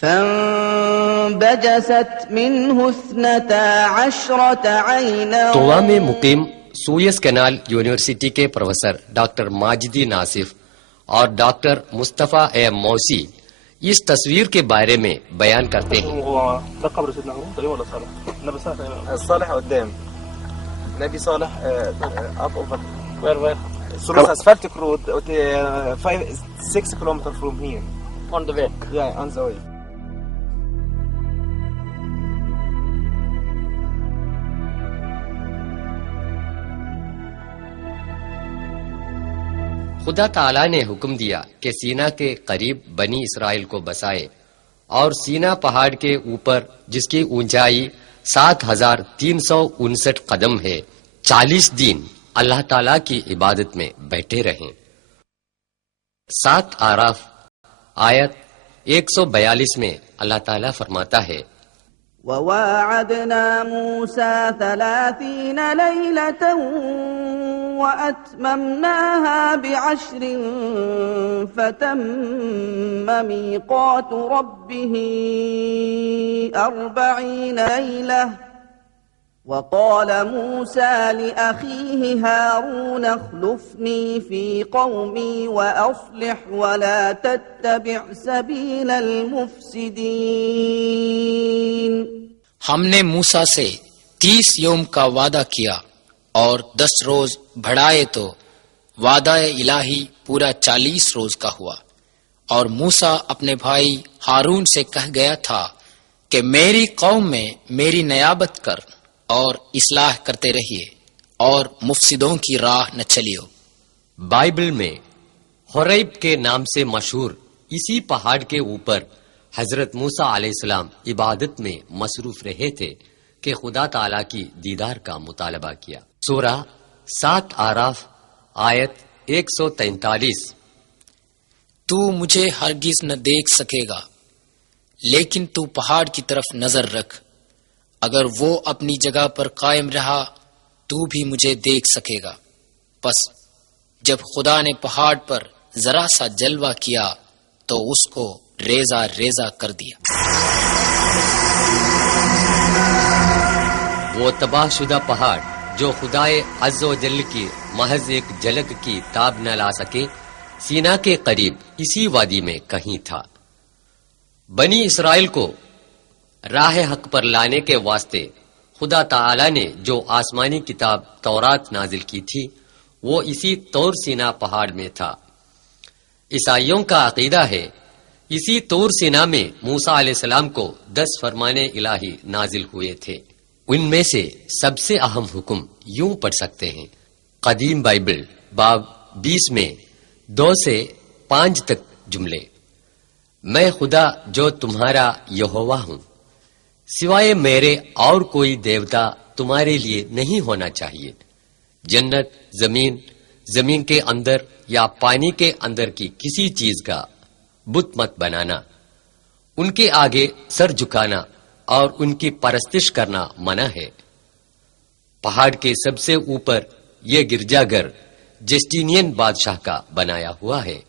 فانبجست منه 12 عينا طوا میں مقیم سویس کینال یونیورسٹی کے پروفیسر ڈاکٹر ماجدی ناصف اور ڈاکٹر مصطفیٰ اے موسی اس تصویر کے بارے میں بیان کرتے ہیں. هو ده قبر سيدنا عمرو تقريبا ولا صالح؟ النبي صالح الصالح قدام نبي صالح up over where through asphaltic road 6 kilometers from here. on the way. Yeah, on the way. خدا تعالیٰ نے حکم دیا کہ سینا کے قریب بنی اسرائیل کو بسائے اور سینا پہاڑ کے اوپر جس کی اونچائی 7359 قدم ہے 40 دن اللہ تعالیٰ کی عبادت میں بیٹھے رہیں. 7 آراف آیت 142 میں اللہ تعالیٰ فرماتا ہے وواعدنا موسى 30 ليلة وأتممناها ب10 فتم ميقات ربه 40 ليلة وقال موسى لأخيه هارون اخلفني في قومي وأصلح ولا تتبع سبيل المفسدين. ہم نے موسیٰ سے 30 یوم کا وعدہ کیا اور 10 روز بڑھائے تو وعدہ الہی پورا 40 روز کا ہوا. اور موسیٰ اپنے بھائی ہارون سے کہہ گیا تھا کہ میری قوم میں میری نیابت کر اور اصلاح کرتے رہیے اور مفسدوں کی راہ نہ چلیو. بائبل میں حریب کے نام سے مشہور اسی پہاڑ کے اوپر حضرت موسیٰ علیہ السلام عبادت میں مصروف رہے تھے کہ خدا تعالیٰ کی دیدار کا مطالبہ کیا. سورہ 7 آراف آیت 143 تو مجھے ہرگز نہ دیکھ سکے گا لیکن تو پہاڑ کی طرف نظر رکھ، اگر وہ اپنی جگہ پر قائم رہا تو بھی مجھے دیکھ سکے گا. پس جب خدا نے پہاڑ پر ذرا سا جلوہ کیا تو اس کو ریزہ ریزہ کر دیا. وہ تباہ شدہ پہاڑ جو خدائے عز و جل کی محض ایک جھلک کی تاب نہ لا سکے سینا کے قریب اسی وادی میں کہیں تھا. بنی اسرائیل کو راہ حق پر لانے کے واسطے خدا تعالی نے جو آسمانی کتاب تورات نازل کی تھی وہ اسی طور سینا پہاڑ میں تھا. عیسائیوں کا عقیدہ ہے اسی طور سینا میں موسیٰ علیہ السلام کو 10 فرمان الہی نازل ہوئے تھے. ان میں سے سب سے اہم حکم یوں پڑھ سکتے ہیں. قدیم بائبل باب 20 میں 2 سے 5 تک جملے. میں خدا جو تمہارا یہوہ ہوں، سوائے میرے اور کوئی دیوتا تمہارے لیے نہیں ہونا چاہیے. جنت، زمین کے اندر یا پانی کے اندر کی کسی چیز کا بت مت بنانا، ان کے آگے سر جھکانا اور ان کی پرستش کرنا منع ہے. پہاڑ کے سب سے اوپر یہ گرجا گھر جسٹینین بادشاہ کا بنایا ہوا ہے.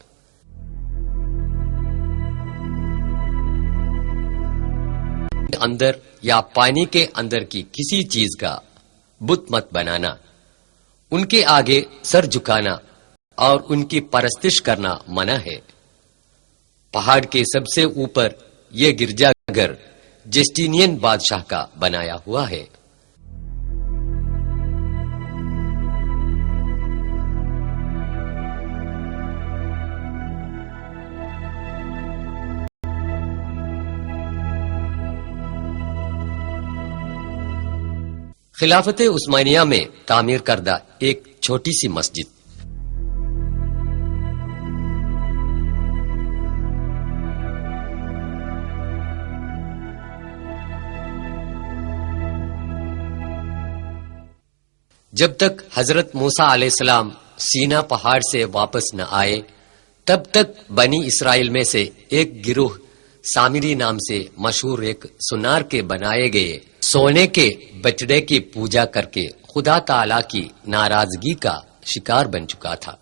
اندر یا پانی کے اندر کی کسی چیز کا بت مت بنانا، ان کے آگے سر جھکانا اور ان کی پرستش کرنا منع ہے. پہاڑ کے سب سے اوپر یہ گرجا گھر جسٹینین بادشاہ کا بنایا ہوا ہے. خلافت عثمانیہ میں تعمیر کردہ ایک چھوٹی سی مسجد. جب تک حضرت موسیٰ علیہ السلام سینا پہاڑ سے واپس نہ آئے تب تک بنی اسرائیل میں سے ایک گروہ سامری نام سے مشہور ایک سونار کے بنائے گئے سونے کے بچڑے کی پوجا کر کے خدا تعالی کی ناراضگی کا شکار بن چکا تھا.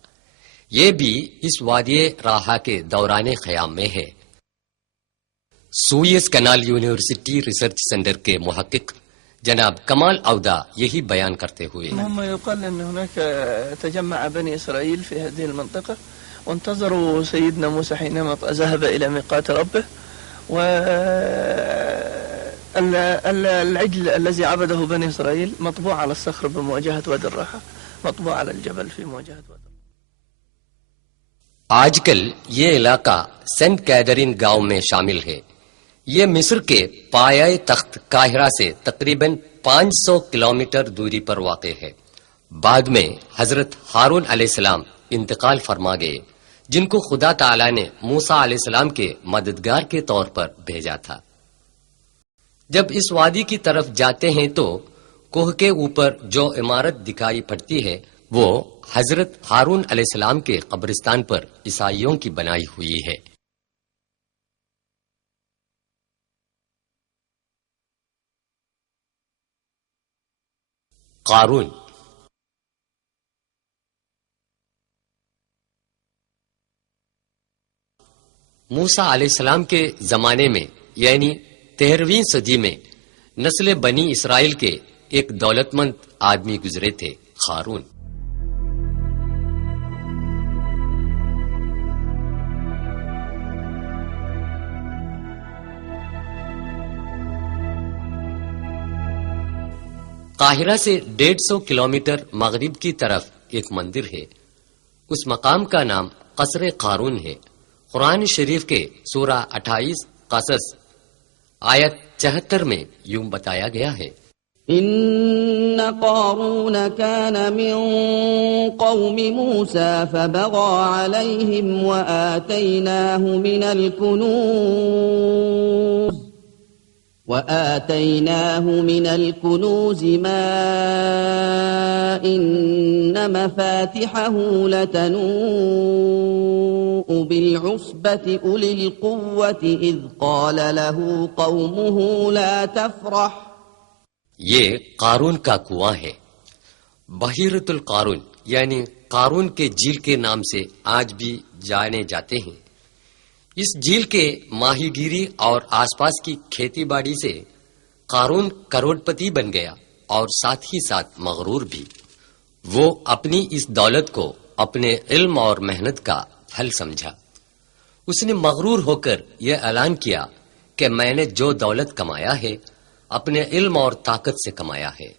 یہ بھی اس وادی راہا کے دوران خیام میں ہے. سوئس کنال یونیورسٹی ریسرچ سینٹر کے محقق جناب کمال اودا یہی بیان کرتے ہوئے هم يقال أن هناك تجمع بني إسرائيل في هذه المنطقة وانتظروا سيدنا موسى حينما ذهب إلى ميقات ربه والعجل الذي عبده بني إسرائيل مطبوع على الصخر بمواجهة وادي الراحة مطبوع على الجبل في مواجهة وادي الراحة. آج کل یہ علاقہ سینٹ کیدرین گاؤں میں شامل ہے. یہ مصر کے پایہ تخت قاہرہ سے تقریباً 500 کلومیٹر دوری پر واقع ہے. بعد میں حضرت ہارون علیہ السلام انتقال فرما گئے جن کو خدا تعالی نے موسیٰ علیہ السلام کے مددگار کے طور پر بھیجا تھا. جب اس وادی کی طرف جاتے ہیں تو کوہ کے اوپر جو عمارت دکھائی پڑتی ہے وہ حضرت ہارون علیہ السلام کے قبرستان پر عیسائیوں کی بنائی ہوئی ہے. قارون موسیٰ علیہ السلام کے زمانے میں یعنی 13ویں صدی میں نسل بنی اسرائیل کے ایک دولت مند آدمی گزرے تھے، قارون. قاہرہ سے 150 کلومیٹر مغرب کی طرف ایک مندر ہے. اس مقام کا نام قصر قارون ہے. قرآن شریف کے سورہ 28 قصص آیت 74 میں یوں بتایا گیا ہے: إن قارون كان من قوم موسى فبغى عليهم وآتيناه من الكنوز ما إن مفاتحه لتنوء بالعصبة أولي القوة إذ قال له قومه لا تفرح. یہ قارون کا کنواں ہے. بحیرۃ القارون یعنی قارون کے جھیل کے نام سے آج بھی جانے جاتے ہیں. اس جھیل کے ماہی گیری اور آس پاس کی کھیتی باڑی سے قارون کروڑ پتی بن گیا اور ساتھ ہی ساتھ مغرور بھی. وہ اپنی اس دولت کو اپنے علم اور محنت کا پھل سمجھا. اس نے مغرور ہو کر یہ اعلان کیا کہ میں نے جو دولت کمایا ہے اپنے علم اور طاقت سے کمایا ہے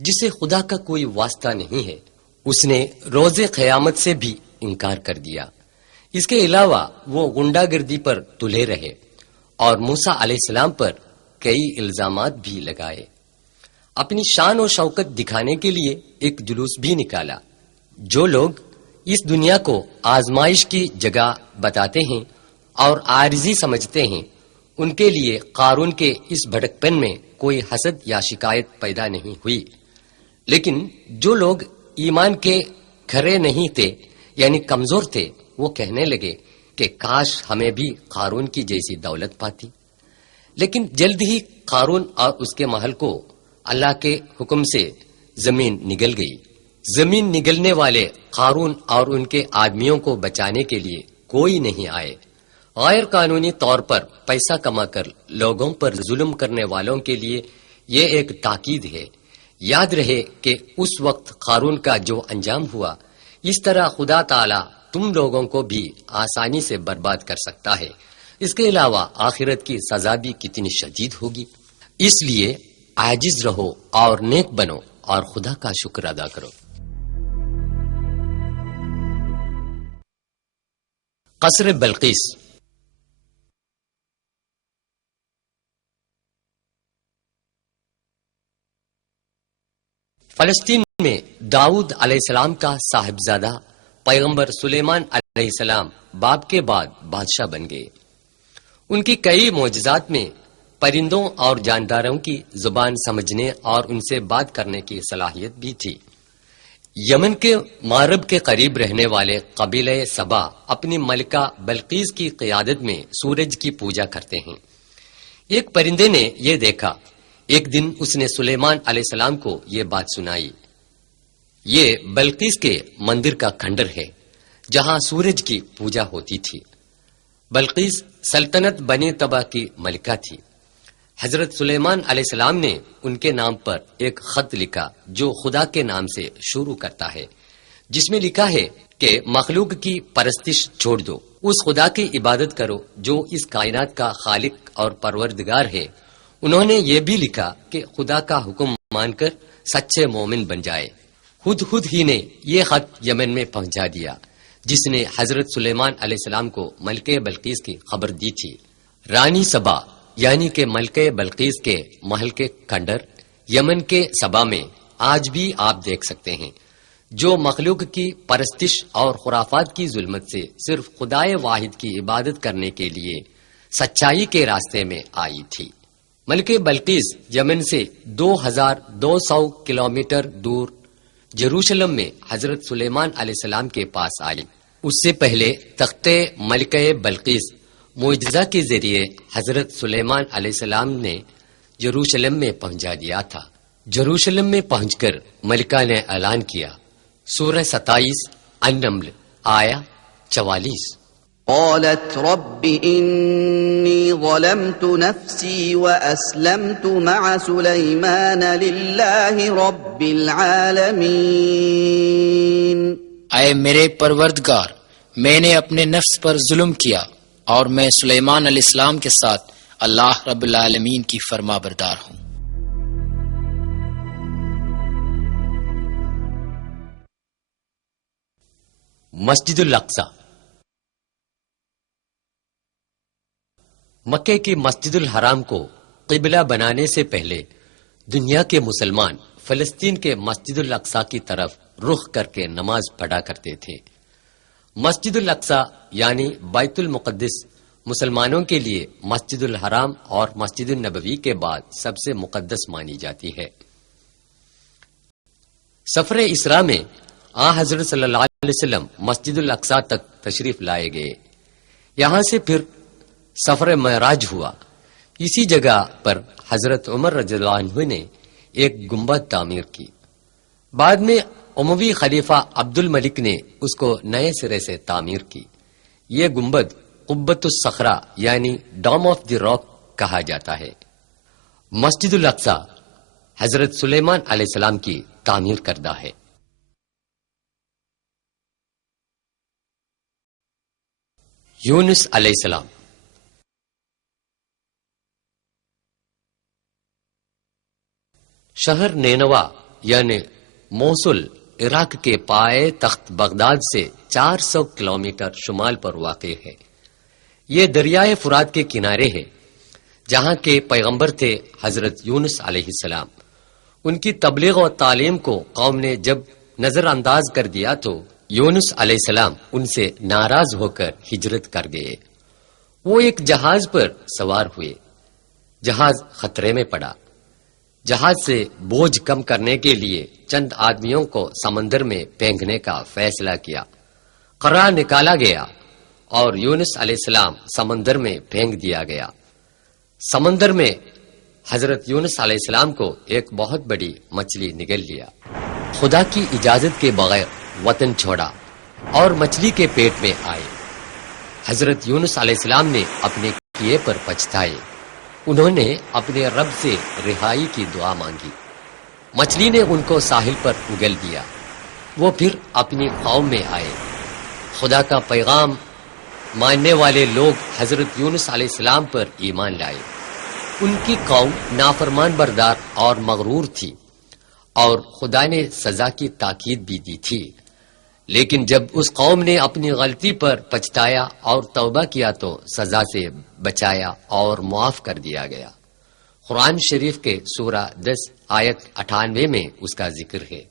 جسے خدا کا کوئی واسطہ نہیں ہے. اس نے روز قیامت سے بھی انکار کر دیا. اس کے علاوہ وہ غنڈہ گردی پر تلے رہے اور موسیٰ علیہ السلام پر کئی الزامات بھی لگائے. اپنی شان و شوکت دکھانے کے لیے ایک جلوس بھی نکالا. جو لوگ اس دنیا کو آزمائش کی جگہ بتاتے ہیں اور عارضی سمجھتے ہیں ان کے لیے قارون کے اس بھٹکپن میں کوئی حسد یا شکایت پیدا نہیں ہوئی. لیکن جو لوگ ایمان کے کھرے نہیں تھے یعنی کمزور تھے وہ کہنے لگے کہ کاش ہمیں بھی قارون کی جیسی دولت پاتی. لیکن جلد ہی قارون اور اس کے محل کو اللہ کے حکم سے زمین نگل گئی. زمین نگلنے والے قارون اور ان کے آدمیوں کو بچانے کے لیے کوئی نہیں آئے. غیر قانونی طور پر پیسہ کما کر لوگوں پر ظلم کرنے والوں کے لیے یہ ایک تاکید ہے. یاد رہے کہ اس وقت قارون کا جو انجام ہوا اس طرح خدا تعالی تم لوگوں کو بھی آسانی سے برباد کر سکتا ہے. اس کے علاوہ آخرت کی سزا بھی کتنی شدید ہوگی. اس لیے عاجز رہو اور نیک بنو اور خدا کا شکر ادا کرو. قصر بلقیس. فلسطین میں داؤد علیہ السلام کا صاحبزادہ پیغمبر سلیمان علیہ السلام باپ کے بعد بادشاہ بن گئے. ان کی کئی معجزات میں پرندوں اور جانداروں کی زبان سمجھنے اور ان سے بات کرنے کی صلاحیت بھی تھی. یمن کے مغرب کے قریب رہنے والے قبیلہ سبا اپنی ملکہ بلقیس کی قیادت میں سورج کی پوجا کرتے ہیں. ایک پرندے نے یہ دیکھا. ایک دن اس نے سلیمان علیہ السلام کو یہ بات سنائی. یہ بلقیس کے مندر کا کھنڈر ہے جہاں سورج کی پوجا ہوتی تھی. بلقیس سلطنت بنی تبا کی ملکہ تھی. حضرت سلیمان علیہ السلام نے ان کے نام پر ایک خط لکھا جو خدا کے نام سے شروع کرتا ہے، جس میں لکھا ہے کہ مخلوق کی پرستش چھوڑ دو، اس خدا کی عبادت کرو جو اس کائنات کا خالق اور پروردگار ہے. انہوں نے یہ بھی لکھا کہ خدا کا حکم مان کر سچے مومن بن جائے. خود ہی نے یہ خط یمن میں پہنچا دیا جس نے حضرت سلیمان علیہ السلام کو ملکہ بلقیس کی خبر دی تھی. رانی سبا یعنی کہ ملکہ بلقیس کے محل کے کھنڈر یمن کے سبا میں آج بھی آپ دیکھ سکتے ہیں، جو مخلوق کی پرستش اور خرافات کی ظلمت سے صرف خدائے واحد کی عبادت کرنے کے لیے سچائی کے راستے میں آئی تھی. ملکہ بلقیس یمن سے 2200 کلومیٹر دور جیروشلم میں حضرت سلیمان علیہ السلام کے پاس آئی. اس سے پہلے تخت ملکہ بلقیس معجزہ کے ذریعے حضرت سلیمان علیہ السلام نے جیروشلم میں پہنچا دیا تھا. جیروشلم میں پہنچ کر ملکہ نے اعلان کیا. سورہ 27 النمل آیا 44. قالت رب إني ظلمت نفسي وأسلمت مع سليمان لله رب العالمين. اے میرے پروردگار، میں نے اپنے نفس پر ظلم کیا اور میں سلیمان علیہ السلام کے ساتھ اللہ رب العالمین کی فرما بردار ہوں. مسجد الاقصی. مکے کی مسجد الحرام کو قبلہ بنانے سے پہلے دنیا کے مسلمان فلسطین کے مسجد الاقصی کی طرف رخ کر کے نماز پڑھا کرتے تھے. مسجد الاقصی یعنی بیت المقدس مسلمانوں کے لیے مسجد الحرام اور مسجد النبوی کے بعد سب سے مقدس مانی جاتی ہے. سفر اسراء میں حضرت صلی اللہ علیہ وسلم مسجد الاقصی تک تشریف لائے گئے. یہاں سے پھر سفر معراج ہوا. اسی جگہ پر حضرت عمر رضی اللہ عنہ نے ایک گنبد تعمیر کی. بعد میں اموی خلیفہ عبد الملک نے اس کو نئے سرے سے تعمیر کی. یہ گنبد قبۃ الصخرہ یعنی ڈوم آف دی راک کہا جاتا ہے. مسجد الاقصی حضرت سلیمان علیہ السلام کی تعمیر کردہ ہے. یونس علیہ السلام. شہر نینوا یعنی موصل عراق کے پائے تخت بغداد سے 400 کلومیٹر شمال پر واقع ہے. یہ دریائے فرات کے کنارے ہے جہاں کے پیغمبر تھے حضرت یونس علیہ السلام. ان کی تبلیغ و تعلیم کو قوم نے جب نظر انداز کر دیا تو یونس علیہ السلام ان سے ناراض ہو کر ہجرت کر گئے. وہ ایک جہاز پر سوار ہوئے. جہاز خطرے میں پڑا. جہاز سے بوجھ کم کرنے کے لیے چند آدمیوں کو سمندر میں پھینکنے کا فیصلہ کیا. قرعہ نکالا گیا اور یونس علیہ السلام سمندر میں پھینک دیا گیا. سمندر میں حضرت یونس علیہ السلام کو ایک بہت بڑی مچھلی نگل لیا. خدا کی اجازت کے بغیر وطن چھوڑا اور مچھلی کے پیٹ میں آئے. حضرت یونس علیہ السلام نے اپنے کیے پر پچھتائے. انہوں نے اپنے رب سے رہائی کی دعا مانگی. مچھلی نے ان کو ساحل پر اگل دیا. وہ پھر اپنی قوم میں آئے. خدا کا پیغام ماننے والے لوگ حضرت یونس علیہ السلام پر ایمان لائے. ان کی قوم نافرمان بردار اور مغرور تھی اور خدا نے سزا کی تاکید بھی دی تھی. لیکن جب اس قوم نے اپنی غلطی پر پچھتایا اور توبہ کیا تو سزا سے بچایا اور معاف کر دیا گیا. قرآن شریف کے سورہ 10 آیت 98 میں اس کا ذکر ہے.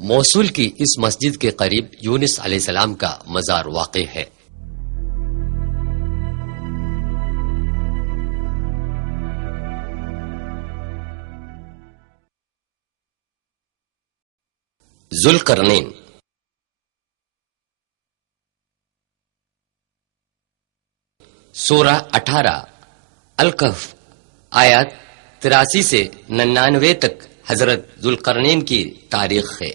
موصل کی اس مسجد کے قریب یونس علیہ السلام کا مزار واقع ہے. ذوالقرنین. سورہ 18 الکہف آیات 83 سے 99 تک حضرت ذوالقرنین کی تاریخ ہے.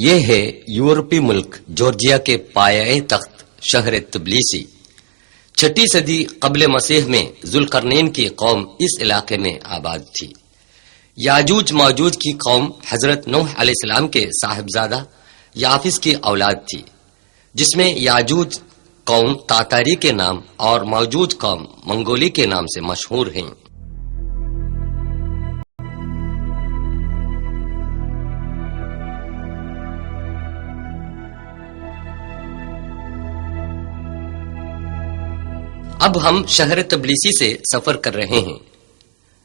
یہ ہے یورپی ملک جورجیا کے پایہ تخت شہر تبلیسی. چھٹی صدی قبل مسیح میں ذوالقرنین کی قوم اس علاقے میں آباد تھی۔ یاجوج ماجوج کی قوم حضرت نوح علیہ السلام کے صاحبزادہ یافس کی اولاد تھی، جس میں یاجوج قوم تاتاری کے نام اور ماجوج قوم منگولی کے نام سے مشہور ہیں۔ اب ہم شہر تبلیسی سے سفر کر رہے ہیں،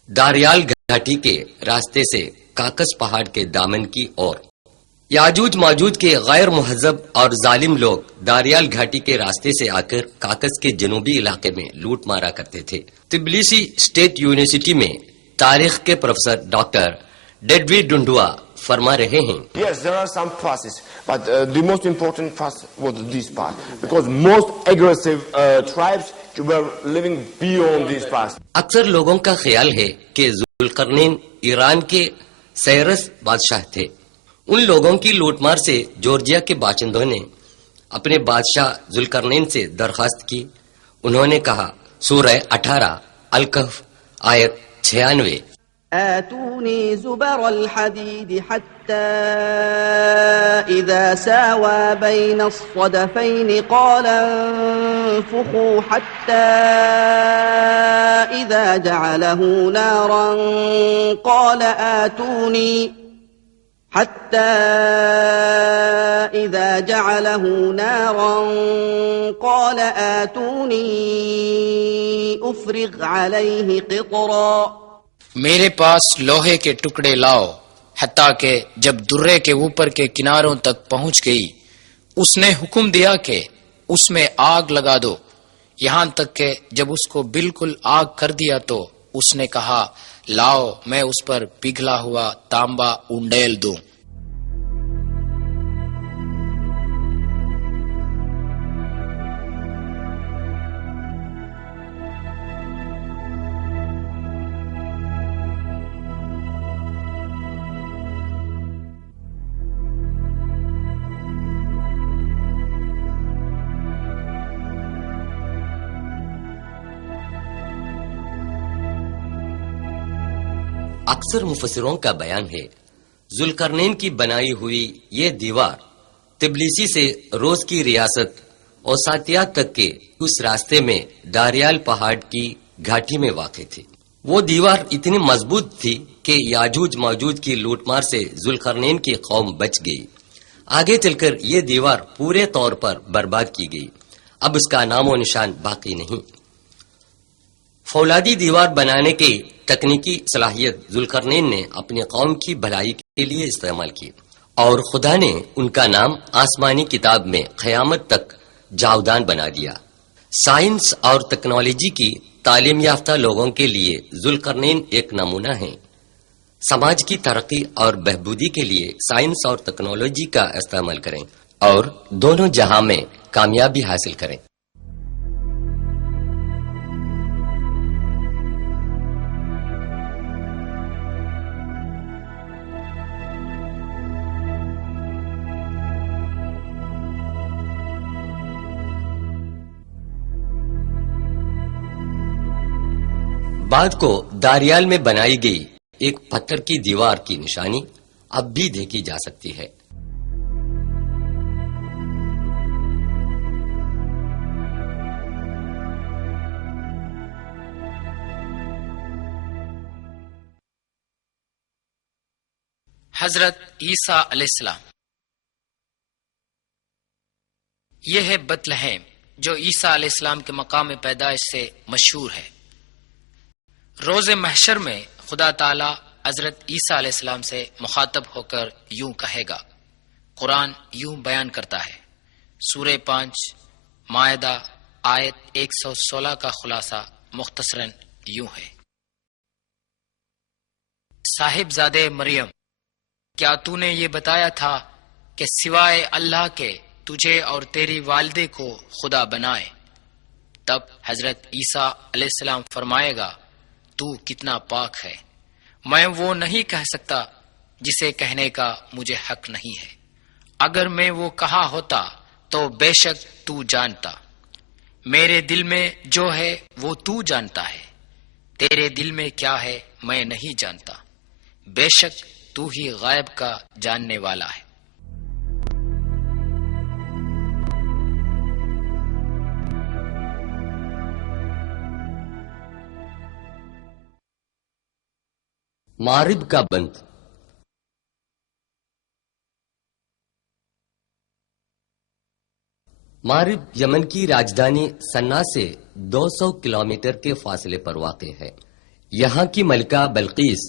داریال گھاٹی کے راستے سے کاکس پہاڑ کے دامن کی اور۔ یاجوج ماجوج کے غیر مہذب اور ظالم لوگ داریال گھاٹی کے راستے سے آ کر کاکس کے جنوبی علاقے میں لوٹ مارا کرتے تھے۔ تبلیسی اسٹیٹ یونیورسٹی میں تاریخ کے پروفیسر ڈاکٹر ڈیڈوی ڈنڈوا فرما رہے ہیں، Yes, there are some passes, but the most important pass was this pass, because most aggressive tribes were living beyond this pass. اکثر لوگوں کا خیال ہے کہ ذوالقرنین ایران کے سیرس بادشاہ تھے۔ ان لوگوں کی لوٹ مار سے جورجیا کے باشندوں نے اپنے بادشاہ ذوالقرنین سے درخواست کی۔ انہوں نے کہا، سورہ 18 الکہف آیت 96، آتوني زبر الحديد حتى إذا ساوى بين الصدفين قال انفخوا حتى إذا جعله نارا قال آتوني أفرغ عليه قطرا۔ میرے پاس لوہے کے ٹکڑے لاؤ، حتیٰ کہ جب درے کے اوپر کے کناروں تک پہنچ گئی اس نے حکم دیا کہ اس میں آگ لگا دو، یہاں تک کہ جب اس کو بالکل آگ کر دیا تو اس نے کہا، لاؤ میں اس پر پگھلا ہوا تانبا انڈیل دوں۔ اکثر مفسروں کا بیان ہے، ذوالقرنین کی بنائی ہوئی یہ دیوار تبلیسی سے روس کی ریاست اوساتیا تک کے اس راستے میں داریال پہاڑ کی گھاٹی میں واقع تھی۔ وہ دیوار اتنی مضبوط تھی کہ یاجوج ماجوج کی لوٹ مار سے ذوالقرنین کی قوم بچ گئی۔ آگے چل کر یہ دیوار پورے طور پر برباد کی گئی، اب اس کا نام و نشان باقی نہیں۔ فولادی دیوار بنانے کی تکنیکی صلاحیت ذوالقرنین نے اپنی قوم کی بھلائی کے لیے استعمال کی، اور خدا نے ان کا نام آسمانی کتاب میں قیامت تک جاودان بنا دیا۔ سائنس اور ٹیکنالوجی کی تعلیم یافتہ لوگوں کے لیے ذوالقرنین ایک نمونہ ہے۔ سماج کی ترقی اور بہبودی کے لیے سائنس اور ٹیکنالوجی کا استعمال کریں اور دونوں جہاں میں کامیابی حاصل کریں۔ بعد کو داریال میں بنائی گئی ایک پتھر کی دیوار کی نشانی اب بھی دیکھی جا سکتی ہے۔ حضرت عیسیٰ علیہ السلام۔ یہ ہے بیت لحم جو عیسیٰ علیہ السلام کے مقام پیدائش سے مشہور ہے۔ روز محشر میں خدا تعالی حضرت عیسیٰ علیہ السلام سے مخاطب ہو کر یوں کہے گا۔ قرآن یوں بیان کرتا ہے، سورہ 5 مائدہ آیت 116 کا خلاصہ مختصراً یوں ہے، صاحبزادے مریم، کیا تو نے یہ بتایا تھا کہ سوائے اللہ کے تجھے اور تیری والدے کو خدا بنائے؟ تب حضرت عیسیٰ علیہ السلام فرمائے گا، تو کتنا پاک ہے، میں وہ نہیں کہہ سکتا جسے کہنے کا مجھے حق نہیں ہے۔ اگر میں وہ کہا ہوتا تو بے شک تو جانتا۔ میرے دل میں جو ہے وہ تو جانتا ہے، تیرے دل میں کیا ہے میں نہیں جانتا، بے شک تو ہی غائب کا جاننے والا ہے۔ مارب کا بند۔ مارب یمن کی راجدھانی سنا سے 200 کلومیٹر کے فاصلے پر واقع ہے۔ یہاں کی ملکہ بلقیس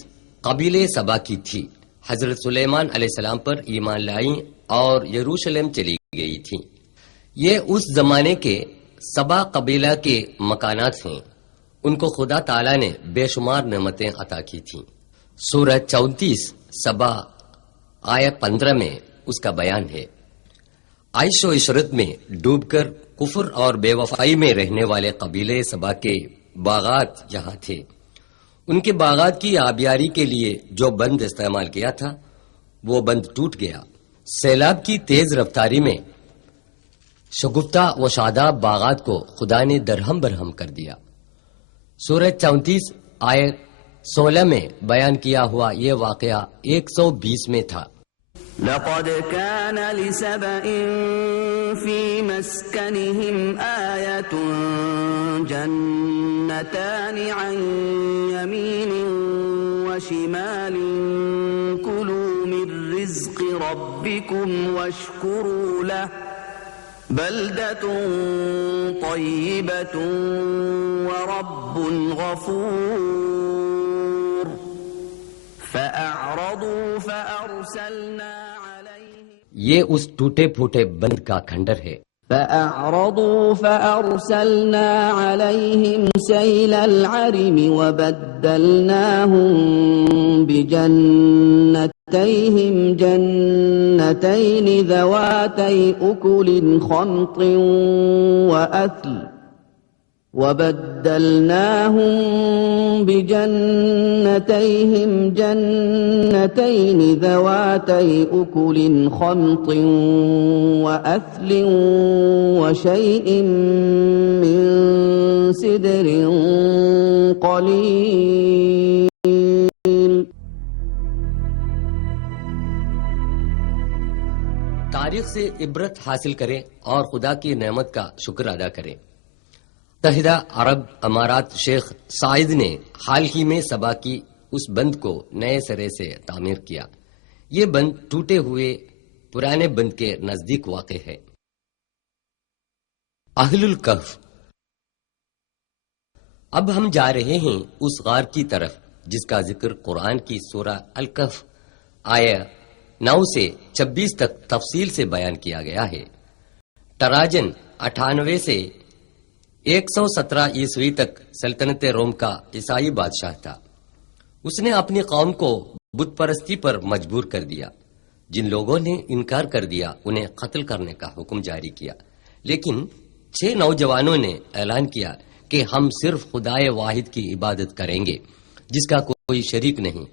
قبیلے سبا کی تھی۔ حضرت سلیمان علیہ السلام پر ایمان لائیں اور یروشلم چلی گئی تھی۔ یہ اس زمانے کے سبا قبیلہ کے مکانات ہیں۔ ان کو خدا تعالی نے بے شمار نعمتیں عطا کی تھیں۔ سورہ 34 سبا آیت 15 میں اس کا بیان ہے۔ عیش و عشرت میں ڈوب کر کفر اور بے وفائی میں رہنے والے قبیلے سبا کے باغات یہاں تھے۔ ان کے باغات کی آبیاری کے لیے جو بند استعمال کیا تھا وہ بند ٹوٹ گیا۔ سیلاب کی تیز رفتاری میں شگفتہ و شاداب باغات کو خدا نے درہم برہم کر دیا۔ سورہ 34 آیت 16 میں بیان کیا ہوا یہ واقعہ 120 میں تھا۔ لقد كان لسبإ في مسكنهم آية جنتان عن يمين وشمال كلوا من رزق ربكم واشكروا له بلدة طيبة ورب غفور فأعرضوا فأرسلنا یہ اس ٹوٹے پھوٹے بند کا کھنڈر ہے۔ فأعرضوا فأرسلنا عليهم سيل العرم وبدلناهم بجنتيهم جنتين ذواتي أكل خمط وأثل وبدلناهم بجنتيهم جنتين ذواتي أكل خمط وأثل وشيء من سدر قليل۔ تاریخ سے عبرت حاصل کریں اور خدا کی نعمت کا شکر ادا کریں۔ متحدہ عرب امارات شیخ سعید نے حال ہی میں سبا کی اس بند کو نئے سرے سے تعمیر کیا۔ یہ بند ٹوٹے ہوئے پرانے بند کے نزدیک واقع ہے۔ اہل الکہف۔ اب ہم جا رہے ہیں اس غار کی طرف جس کا ذکر قرآن کی سورہ الکہف آیت 9 سے 26 تک تفصیل سے بیان کیا گیا ہے۔ ٹراجن 98 سے 117 عیسوی تک سلطنت روم کا عیسائی بادشاہ تھا۔ اس نے اپنی قوم کو بت پرستی پر مجبور کر دیا۔ جن لوگوں نے انکار کر دیا انہیں قتل کرنے کا حکم جاری کیا، لیکن 6 نوجوانوں نے اعلان کیا کہ ہم صرف خدائے واحد کی عبادت کریں گے جس کا کوئی شریک نہیں۔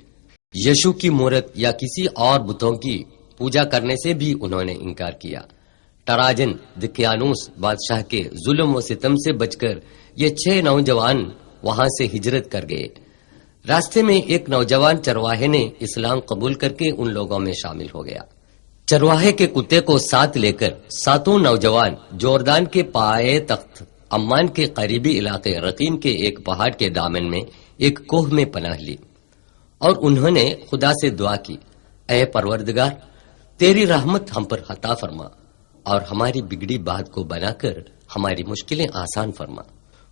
یشو کی مورت یا کسی اور بتوں کی پوجا کرنے سے بھی انہوں نے انکار کیا۔ ٹراجن دقیانوس بادشاہ کے ظلم و ستم سے بچ کر یہ 6 نوجوان وہاں سے ہجرت کر گئے۔ راستے میں ایک نوجوان چرواہے نے اسلام قبول کر کے ان لوگوں میں شامل ہو گیا۔ چرواہے کے کتے کو ساتھ لے کر 7 نوجوان جوردان کے پائے تخت عمان کے قریبی علاقے رقیم کے ایک پہاڑ کے دامن میں ایک کوہ میں پناہ لی اور انہوں نے خدا سے دعا کی، اے پروردگار، تیری رحمت ہم پر عطا فرما اور ہماری بگڑی بات کو بنا کر ہماری مشکلیں آسان فرما۔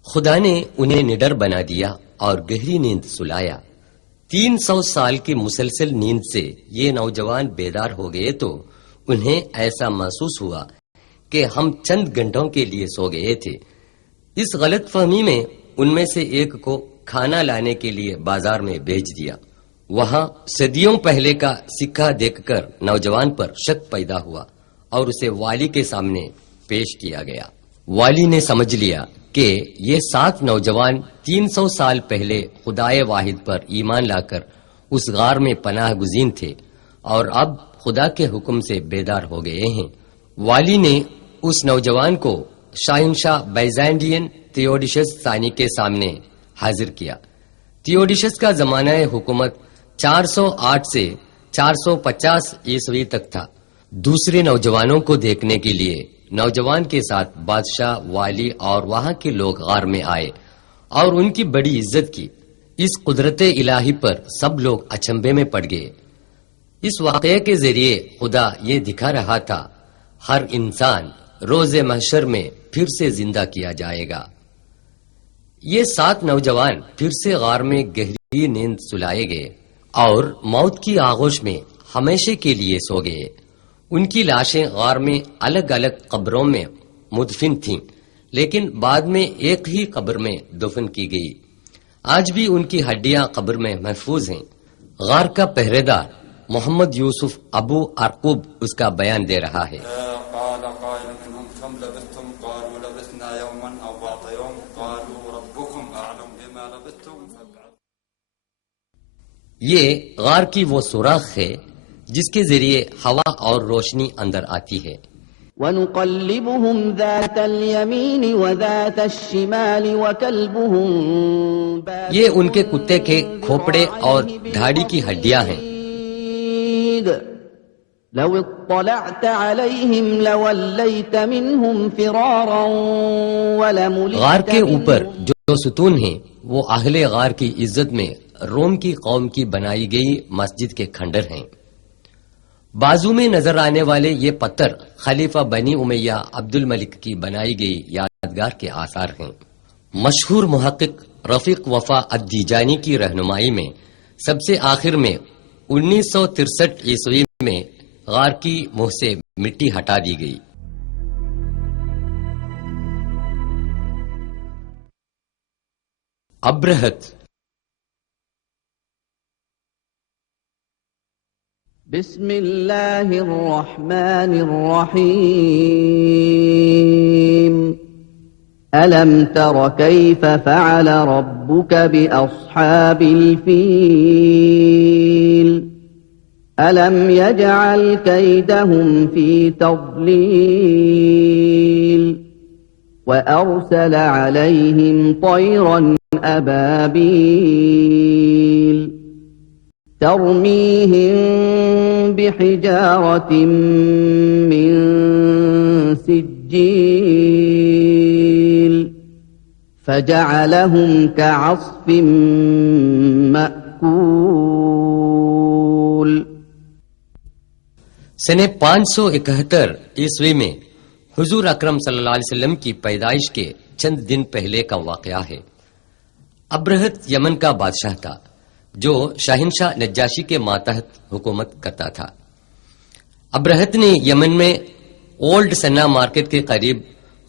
خدا نے انہیں نڈر بنا دیا اور گہری نیند سلایا۔ 300 سال کی مسلسل نیند سے یہ نوجوان بیدار ہو گئے تو انہیں ایسا محسوس ہوا کہ ہم چند گھنٹوں کے لیے سو گئے تھے۔ اس غلط فہمی میں ان میں سے ایک کو کھانا لانے کے لیے بازار میں بھیج دیا۔ وہاں صدیوں پہلے کا سکہ دیکھ کر نوجوان پر شک پیدا ہوا اور اسے والی کے سامنے پیش کیا گیا۔ والی نے سمجھ لیا کہ یہ 7 نوجوان 300 سال پہلے خدائے واحد پر ایمان لا کر اس غار میں پناہ گزین تھے اور اب خدا کے حکم سے بیدار ہو گئے ہیں۔ والی نے اس نوجوان کو شاہنشاہ بیزینٹین تھیوڈیشس ثانی کے سامنے حاضر کیا۔ تھیوڈیشس کا زمانہ حکومت 408 سے 450 عیسوی تک تھا۔ دوسرے نوجوانوں کو دیکھنے کے لیے نوجوان کے ساتھ بادشاہ، والی اور وہاں کے لوگ غار میں آئے اور ان کی بڑی عزت کی۔ اس قدرت الہی پر سب لوگ اچنبے میں پڑ گئے۔ اس واقعے کے ذریعے خدا یہ دکھا رہا تھا، ہر انسان روز محشر میں پھر سے زندہ کیا جائے گا۔ یہ 7 نوجوان پھر سے غار میں گہری نیند سلائے گئے اور موت کی آغوش میں ہمیشہ کے لیے سو گئے۔ ان کی لاشیں غار میں الگ الگ قبروں میں مدفن تھیں، لیکن بعد میں ایک ہی قبر میں دفن کی گئی۔ آج بھی ان کی ہڈیاں قبر میں محفوظ ہیں۔ غار کا پہرے دار محمد یوسف ابو ارقوب اس کا بیان دے رہا ہے۔ یہ غار کی وہ سوراخ ہے جس کے ذریعے ہوا اور روشنی اندر آتی ہے۔ وَنُقَلِّبُهُمْ ذَاتَ الْيَمِينِ وَذَاتَ الشِّمَالِ وَكَلْبُهُمْ یہ ان کے کتے کے کھوپڑے اور دھاڑی کی ہڈیاں ہیں۔ لو اطلعت عليهم لوليت منهم فرارا ولملئت غار کے اوپر جو ستون ہیں وہ اہل غار کی عزت میں روم کی قوم کی بنائی گئی مسجد کے کھنڈر ہیں۔ بازو میں نظر آنے والے یہ پتھر خلیفہ بنی امیہ عبد الملک کی بنائی گئی یادگار کے آثار ہیں۔ مشہور محقق رفیق وفا الدیجانی کی رہنمائی میں سب سے آخر میں 1963 عیسوی میں غار کی منہ سے مٹی ہٹا دی گئی۔ ابرہت۔ بسم اللہ الرحمن الرحیم ألم تر كيف فعل ربك بأصحاب الفيل ألم يجعل كيدهم في تضليل وأرسل عليهم طيرا أبابيل ترميهم بحجارة من سجيل فجعلهم كعصف مأكول۔ سنہ 571 عیسوی میں حضور اکرم صلی اللہ علیہ وسلم کی پیدائش کے چند دن پہلے کا واقعہ ہے۔ ابرہت یمن کا بادشاہ تھا جو شاہنشاہ نجاشی کے ماتحت حکومت کرتا تھا۔ ابرہت نے یمن میں اولڈ سنا مارکیٹ کے قریب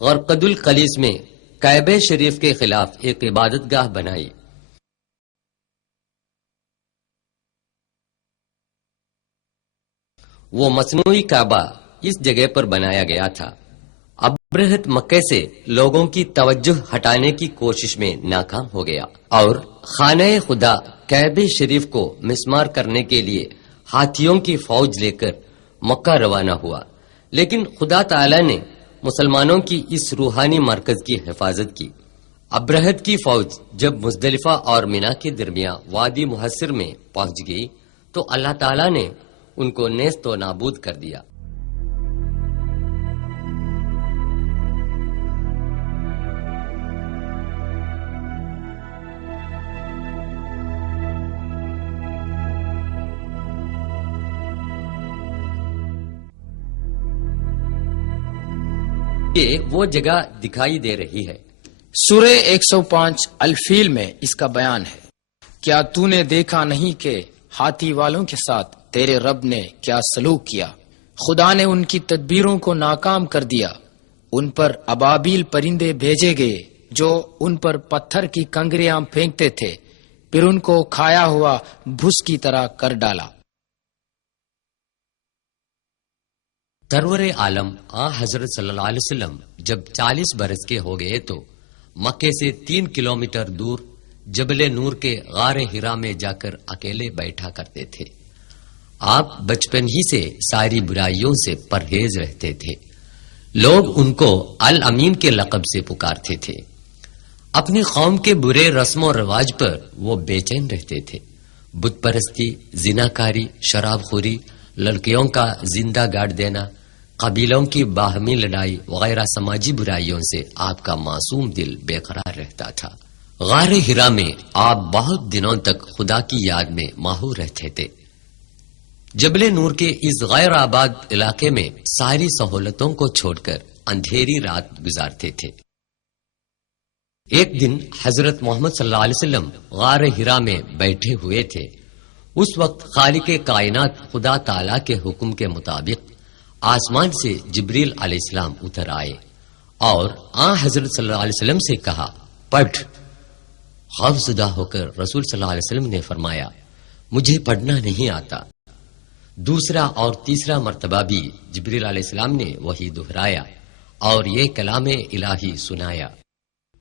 غرقد القلیس میں کعبہ شریف کے خلاف ایک عبادت گاہ بنائی۔ وہ مصنوعی کعبہ اس جگہ پر بنایا گیا تھا۔ ابرہت مکے سے لوگوں کی توجہ ہٹانے کی کوشش میں ناکام ہو گیا اور خانہ خدا کعبہ شریف کو مسمار کرنے کے لیے ہاتھیوں کی فوج لے کر مکہ روانہ ہوا، لیکن خدا تعالی نے مسلمانوں کی اس روحانی مرکز کی حفاظت کی۔ ابرہت کی فوج جب مزدلفہ اور مینا کے درمیان وادی محصر میں پہنچ گئی تو اللہ تعالی نے ان کو نیست و نابود کر دیا۔ یہ وہ جگہ دکھائی دے رہی ہے۔ سورہ 105 الفیل میں اس کا بیان ہے۔ کیا تو نے دیکھا نہیں کہ ہاتھی والوں کے ساتھ تیرے رب نے کیا سلوک کیا؟ خدا نے ان کی تدبیروں کو ناکام کر دیا، ان پر ابابیل پرندے بھیجے گئے جو ان پر پتھر کی کنکریاں پھینکتے تھے، پھر ان کو کھایا ہوا بھس کی طرح کر ڈالا۔ سرور عالم حضرت صلی اللہ علیہ وسلم جب 40 برس کے ہو گئے تو مکے سے 3 کلومیٹر دور جبل نور کے غار ہرا میں جا کر اکیلے بیٹھا کرتے تھے۔ آپ بچپن ہی سے ساری برائیوں سے پرہیز رہتے تھے، لوگ ان کو الامین کے لقب سے پکارتے تھے۔ اپنی قوم کے برے رسم و رواج پر وہ بے چین رہتے تھے۔ بت پرستی، زناکاری، شراب خوری، لڑکیوں کا زندہ گاڑ دینا، قبیلوں کی باہمی لڑائی وغیرہ سماجی برائیوں سے آپ کا معصوم دل بے قرار رہتا تھا۔ غار ہرا میں آپ بہت دنوں تک خدا کی یاد میں ماہور رہتے تھے۔ جبل نور کے اس غیر آباد علاقے میں ساری سہولتوں کو چھوڑ کر اندھیری رات گزارتے تھے۔ ایک دن حضرت محمد صلی اللہ علیہ وسلم غار ہرا میں بیٹھے ہوئے تھے۔ اس وقت خالق کائنات خدا تعالی کے حکم کے مطابق آسمان سے جبریل علیہ السلام اتر آئے اور حضرت صلی اللہ علیہ وسلم سے کہا، پڑھ۔ خوف زدہ ہو کر رسول صلی اللہ علیہ وسلم نے فرمایا، مجھے پڑھنا نہیں آتا۔ دوسرا اور تیسرا مرتبہ بھی جبریل علیہ السلام نے وہی دہرایا اور یہ کلام الہی سنایا۔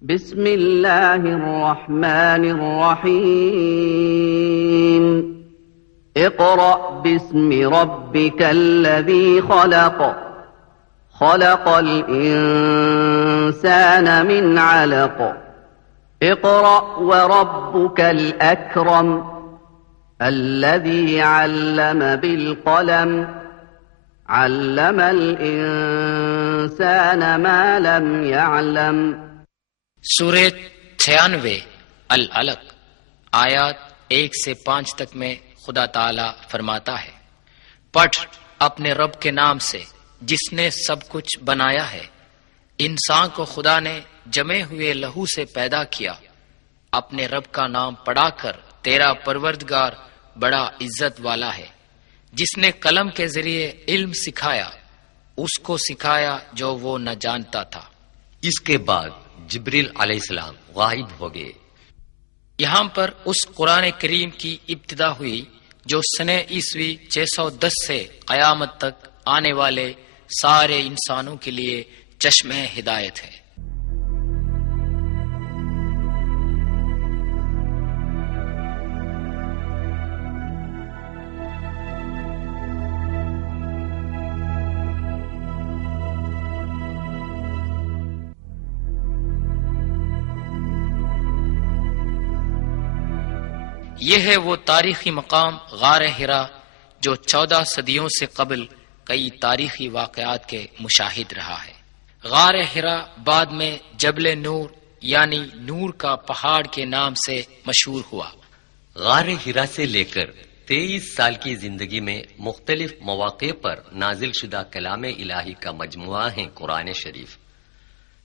بسم اللہ الرحمن الرحیم اقرأ باسم ربک الذی خلق خلق الانسان من علق اقرأ وربک الاکرم الذي علم بالقلم علم الانسان ما لم يعلم۔ سورہ 96 العلق آیات 1 سے 5 تک میں خدا تعالی فرماتا ہے، پڑھ اپنے رب کے نام سے جس نے سب کچھ بنایا ہے۔ انسان کو خدا نے جمے ہوئے لہو سے پیدا کیا۔ اپنے رب کا نام پڑھا کر تیرا پروردگار بڑا عزت والا ہے، جس نے قلم کے ذریعے علم سکھایا، اس کو سکھایا جو وہ نہ جانتا تھا۔ اس کے بعد جبریل علیہ السلام غائب ہو گئے۔ یہاں پر اس قرآن کریم کی ابتدا ہوئی جو سنہ عیسوی 610 سے قیامت تک آنے والے سارے انسانوں کے لیے چشمہ ہدایت ہے۔ یہ ہے وہ تاریخی مقام غار ہرا جو 14 صدیوں سے قبل کئی تاریخی واقعات کے مشاہد رہا ہے۔ غار ہرا بعد میں جبل نور یعنی نور کا پہاڑ کے نام سے مشہور ہوا۔ غار ہرا سے لے کر 23 سال کی زندگی میں مختلف مواقع پر نازل شدہ کلام الہی کا مجموعہ ہے قرآن شریف۔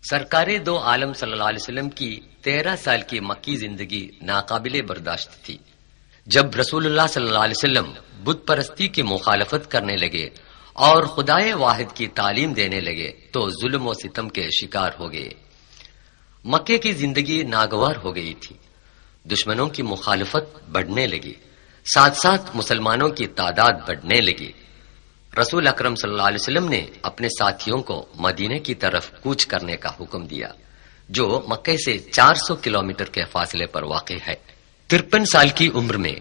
سرکار دو عالم صلی اللہ علیہ وسلم کی 13 سال کی مکی زندگی ناقابل برداشت تھی۔ جب رسول اللہ صلی اللہ علیہ وسلم بت پرستی کی مخالفت کرنے لگے اور خدائے واحد کی تعلیم دینے لگے تو ظلم و ستم کے شکار ہو گئے۔ مکے کی زندگی ناگوار ہو گئی تھی۔ دشمنوں کی مخالفت بڑھنے لگی، ساتھ ساتھ مسلمانوں کی تعداد بڑھنے لگی۔ رسول اکرم صلی اللہ علیہ وسلم نے اپنے ساتھیوں کو مدینے کی طرف کوچ کرنے کا حکم دیا، جو مکے سے 400 کلومیٹر کے فاصلے پر واقع ہے۔ 53 سال کی عمر میں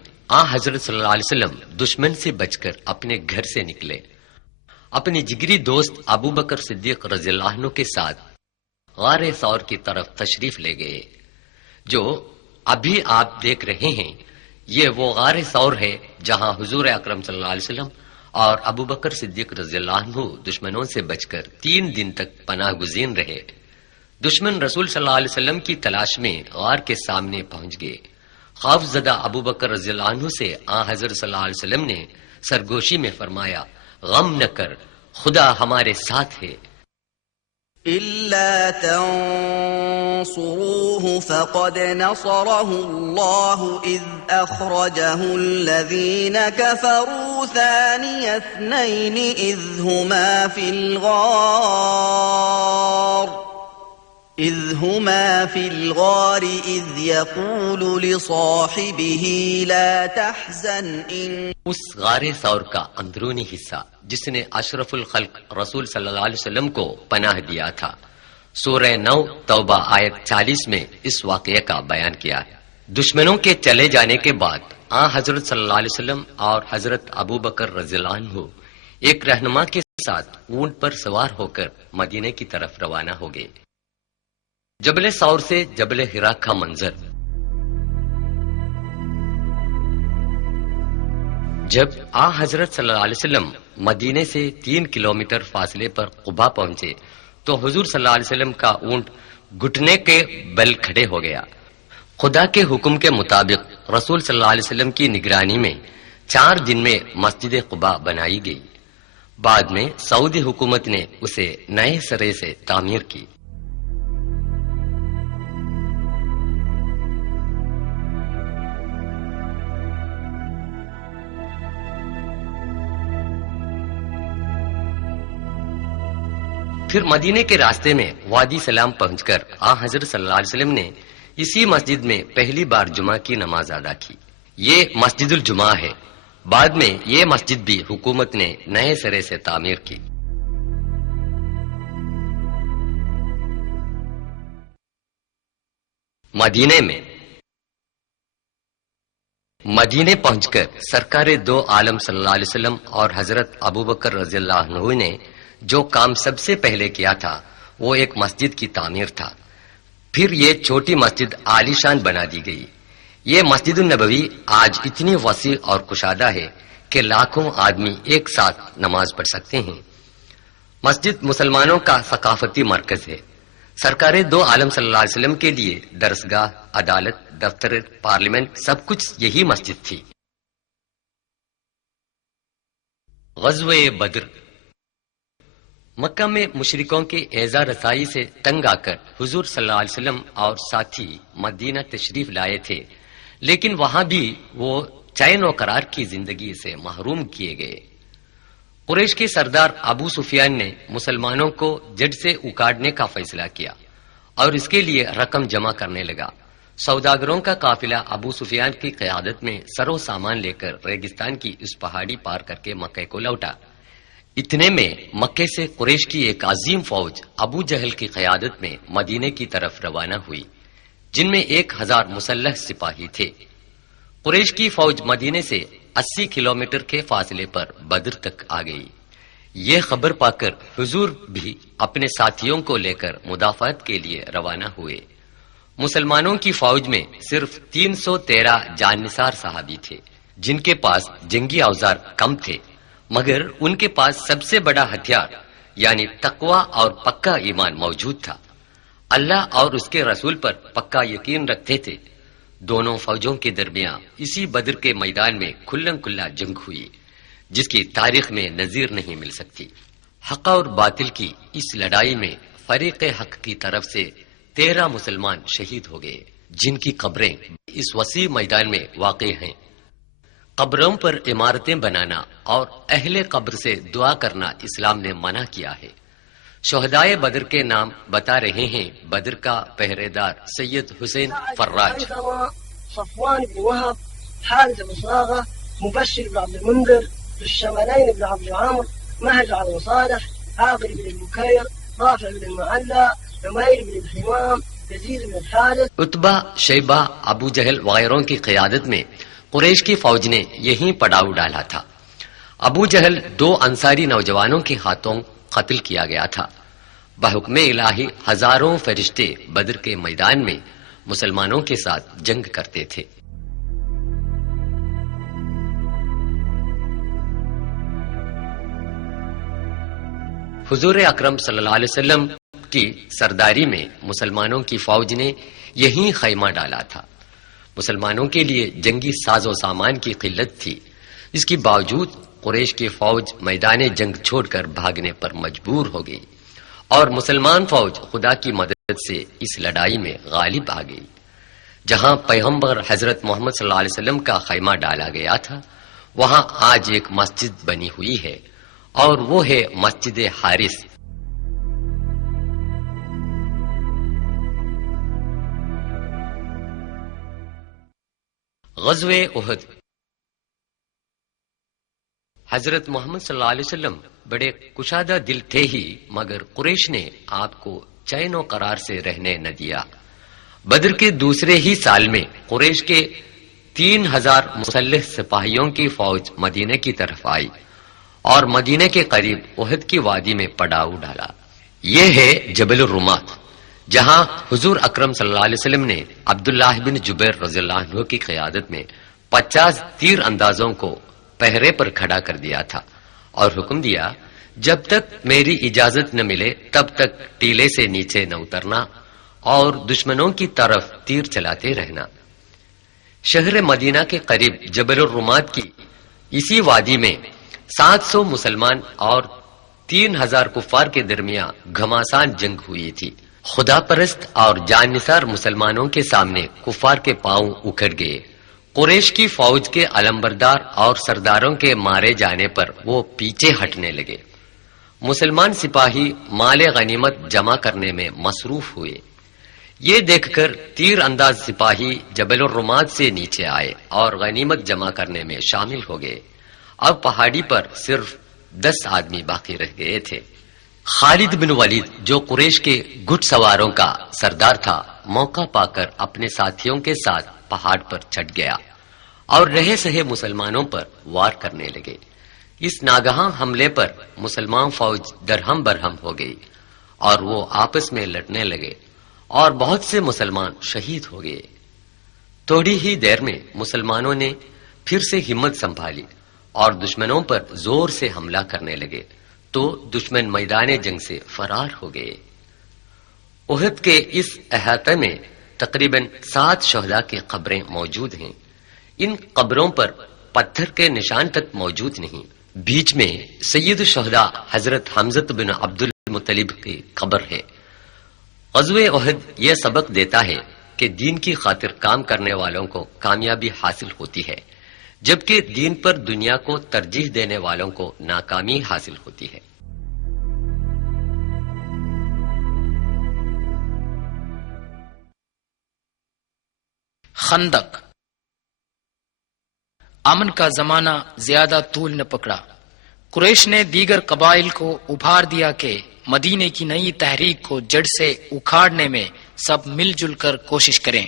حضرت صلی اللہ علیہ وسلم دشمن سے بچ کر اپنے گھر سے نکلے۔ اپنے جگری دوست ابو بکر صدیق رضی اللہ عنہ کے ساتھ غار ثور کی طرف تشریف لے گئے۔ جو ابھی آپ دیکھ رہے ہیں یہ وہ غار ثور ہے جہاں حضور اکرم صلی اللہ علیہ وسلم اور ابو بکر صدیق رضی اللہ عنہ دشمنوں سے بچ کر 3 دن تک پناہ گزین رہے۔ دشمن رسول صلی اللہ علیہ وسلم کی تلاش میں غار کے سامنے پہنچ گئے۔ خوف زدہ ابو بکر رضی اللہ عنہ سے حضرت صلی اللہ علیہ وسلم نے سرگوشی میں فرمایا، غم نہ کر، خدا ہمارے ساتھ ہے۔ إلا تنصروه فقد نصره الله إذ أخرجه الذين كفروا ثاني اثنين إذ هما في الغار إذ يقول لصاحبه لا تحزن إن اس غار ثور کا اندرونی حصہ جس نے اشرف الخلق رسول صلی اللہ علیہ وسلم کو پناہ دیا تھا، سورہ 9 توبہ آیت 40 میں اس واقعے کا بیان کیا ہے۔ دشمنوں کے چلے جانے کے بعد حضرت صلی اللہ علیہ وسلم اور حضرت ابو بکر رضی اللہ عنہ ایک رہنما کے ساتھ اونٹ پر سوار ہو کر مدینے کی طرف روانہ ہو گئے۔ جبل ثور سے جبل حرا کا منظر۔ جب حضرت صلی اللہ علیہ وسلم مدینے سے 3 کلومیٹر فاصلے پر قباء پہنچے تو حضور صلی اللہ علیہ وسلم کا اونٹ گھٹنے کے بل کھڑے ہو گیا۔ خدا کے حکم کے مطابق رسول صلی اللہ علیہ وسلم کی نگرانی میں 4 دن میں مسجد قباء بنائی گئی۔ بعد میں سعودی حکومت نے اسے نئے سرے سے تعمیر کی۔ پھر مدینے کے راستے میں وادی سلام پہنچ کر حضرت صلی اللہ علیہ وسلم نے اسی مسجد میں پہلی بار جمعہ کی نماز ادا کی۔ یہ مسجد الجمعہ ہے۔ بعد میں یہ مسجد بھی حکومت نے نئے سرے سے تعمیر کی۔ مدینے پہنچ کر سرکار دو عالم صلی اللہ علیہ وسلم اور حضرت ابوبکر رضی اللہ عنہ نے جو کام سب سے پہلے کیا تھا وہ ایک مسجد کی تعمیر تھا۔ پھر یہ چھوٹی مسجد عالی شان بنا دی گئی۔ یہ مسجد النبوی آج اتنی وسیع اور کشادہ ہے کہ لاکھوں آدمی ایک ساتھ نماز پڑھ سکتے ہیں۔ مسجد مسلمانوں کا ثقافتی مرکز ہے۔ سرکار دو عالم صلی اللہ علیہ وسلم کے لیے درسگاہ، عدالت، دفتر، پارلیمنٹ سب کچھ یہی مسجد تھی۔ غزوہ بدر۔ مکہ میں مشرکوں کے ایذا رسائی سے تنگ آ کر حضور صلی اللہ علیہ وسلم اور ساتھی مدینہ تشریف لائے تھے، لیکن وہاں بھی وہ چین و قرار کی زندگی سے محروم کیے گئے۔ قریش کے سردار ابو سفیان نے مسلمانوں کو جڑ سے اکاڑنے کا فیصلہ کیا اور اس کے لیے رقم جمع کرنے لگا۔ سوداگروں کا قافلہ ابو سفیان کی قیادت میں سرو سامان لے کر ریگستان کی اس پہاڑی پار کر کے مکے کو لوٹا۔ اتنے میں مکے سے قریش کی ایک عظیم فوج ابو جہل کی قیادت میں مدینے کی طرف روانہ ہوئی، جن میں 1000 مسلح سپاہی تھے۔ قریش کی فوج مدینے سے 80 کلومیٹر کے فاصلے پر بدر تک آ گئی۔ یہ خبر پا کر حضور بھی اپنے ساتھیوں کو لے کر مدافعت کے لیے روانہ ہوئے۔ مسلمانوں کی فوج میں صرف 313 جان نثار صحابی تھے، جن کے پاس جنگی اوزار کم تھے، مگر ان کے پاس سب سے بڑا ہتھیار یعنی تقوی اور پکا ایمان موجود تھا۔ اللہ اور اس کے رسول پر پکا یقین رکھتے تھے۔ دونوں فوجوں کے درمیان اسی بدر کے میدان میں کھلم کھلا جنگ ہوئی، جس کی تاریخ میں نظیر نہیں مل سکتی۔ حق اور باطل کی اس لڑائی میں فریق حق کی طرف سے 13 مسلمان شہید ہو گئے، جن کی قبریں اس وسیع میدان میں واقع ہیں۔ قبروں پر عمارتیں بنانا اور اہل قبر سے دعا کرنا اسلام نے منع کیا ہے۔ شہدائے بدر کے نام بتا رہے ہیں بدر کا پہرے دار سید حسین فراج، صفوان بن وهب، حارث بن صاغة، مبشر بن عبد المنذر، ذو الشمالين بن عبد العامر، مهج بن صالح، عاقل بن البكير، رافع بن المعلى، عمير بن الحمام، يزيد بن الحارث۔ عتبہ، شیبہ، ابو جہل وغیروں کی قیادت میں قریش کی فوج نے یہیں پڑاؤ ڈالا تھا۔ ابو جہل 2 انصاری نوجوانوں کے ہاتھوں قتل کیا گیا تھا۔ بحکم الہی ہزاروں فرشتے بدر کے میدان میں مسلمانوں کے ساتھ جنگ کرتے تھے۔ حضور اکرم صلی اللہ علیہ وسلم کی سرداری میں مسلمانوں کی فوج نے یہیں خیمہ ڈالا تھا۔ مسلمانوں کے لیے جنگی ساز و سامان کی قلت تھی، اس کے باوجود قریش کی فوج میدان جنگ چھوڑ کر بھاگنے پر مجبور ہو گئی اور مسلمان فوج خدا کی مدد سے اس لڑائی میں غالب آ گئی۔ جہاں پیغمبر حضرت محمد صلی اللہ علیہ وسلم کا خیمہ ڈالا گیا تھا، وہاں آج ایک مسجد بنی ہوئی ہے اور وہ ہے مسجد حارث۔ غزوہ احد۔ حضرت محمد صلی اللہ علیہ وسلم بڑے کشادہ دل تھے ہی، مگر قریش نے آپ کو چین و قرار سے رہنے نہ دیا۔ بدر کے دوسرے ہی سال میں قریش کے 3000 مسلح سپاہیوں کی فوج مدینے کی طرف آئی اور مدینے کے قریب احد کی وادی میں پڑاؤ ڈالا۔ یہ ہے جبل الرمات، جہاں حضور اکرم صلی اللہ علیہ وسلم نے عبداللہ بن جبیر رضی اللہ عنہ کی قیادت میں 50 تیر اندازوں کو پہرے پر کھڑا کر دیا تھا اور حکم دیا جب تک میری اجازت نہ ملے تب تک ٹیلے سے نیچے نہ اترنا اور دشمنوں کی طرف تیر چلاتے رہنا۔ شہر مدینہ کے قریب جبل الرمات کی اسی وادی میں 700 مسلمان اور 3000 کفار کے درمیان گھماسان جنگ ہوئی تھی۔ خدا پرست اور جان نثار مسلمانوں کے سامنے کفار کے پاؤں اکھڑ گئے۔ قریش کی فوج کے علمبردار اور سرداروں کے مارے جانے پر وہ پیچھے ہٹنے لگے۔ مسلمان سپاہی مال غنیمت جمع کرنے میں مصروف ہوئے۔ یہ دیکھ کر تیر انداز سپاہی جبل الرمات سے نیچے آئے اور غنیمت جمع کرنے میں شامل ہو گئے۔ اب پہاڑی پر صرف 10 آدمی باقی رہ گئے تھے۔ خالد بن ولید جو قریش کے گھڑ سواروں کا سردار تھا، موقع پا کر اپنے ساتھیوں کے ساتھ پہاڑ پر چڑھ گیا اور رہے سہے مسلمانوں پر وار کرنے لگے۔ اس ناگہاں حملے پر مسلمان فوج درہم برہم ہو گئی اور وہ آپس میں لڑنے لگے اور بہت سے مسلمان شہید ہو گئے۔ تھوڑی ہی دیر میں مسلمانوں نے پھر سے ہمت سنبھالی اور دشمنوں پر زور سے حملہ کرنے لگے تو دشمن میدان جنگ سے فرار ہو گئے۔ احد کے اس احاطے میں تقریباً 7 شہداء کی قبریں موجود ہیں۔ ان قبروں پر پتھر کے نشان تک موجود نہیں۔ بیچ میں سید الشہداء حضرت حمزہ بن عبد المطلب کی قبر ہے۔ غزوہ احد یہ سبق دیتا ہے کہ دین کی خاطر کام کرنے والوں کو کامیابی حاصل ہوتی ہے، جبکہ دین پر دنیا کو ترجیح دینے والوں کو ناکامی حاصل ہوتی ہے۔ خندق۔ امن کا زمانہ زیادہ طول نہ پکڑا۔ قریش نے دیگر قبائل کو ابھار دیا کہ مدینے کی نئی تحریک کو جڑ سے اکھاڑنے میں سب مل جل کر کوشش کریں۔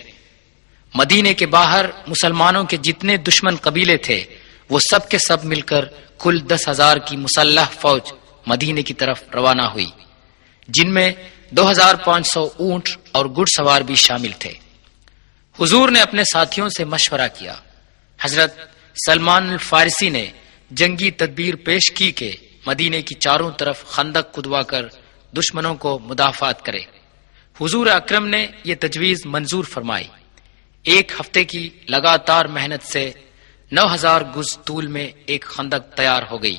مدینے کے باہر مسلمانوں کے جتنے دشمن قبیلے تھے وہ سب کے سب مل کر کل 10,000 کی مسلح فوج مدینے کی طرف روانہ ہوئی، جن میں 2500 اونٹ اور گھڑ سوار بھی شامل تھے۔ حضور نے اپنے ساتھیوں سے مشورہ کیا۔ حضرت سلمان الفارسی نے جنگی تدبیر پیش کی کہ مدینے کی چاروں طرف خندق کھدوا کر دشمنوں کو مدافعت کرے۔ حضور اکرم نے یہ تجویز منظور فرمائی۔ 1 ہفتے کی لگاتار محنت سے 9000 گز طول میں ایک خندق تیار ہو گئی،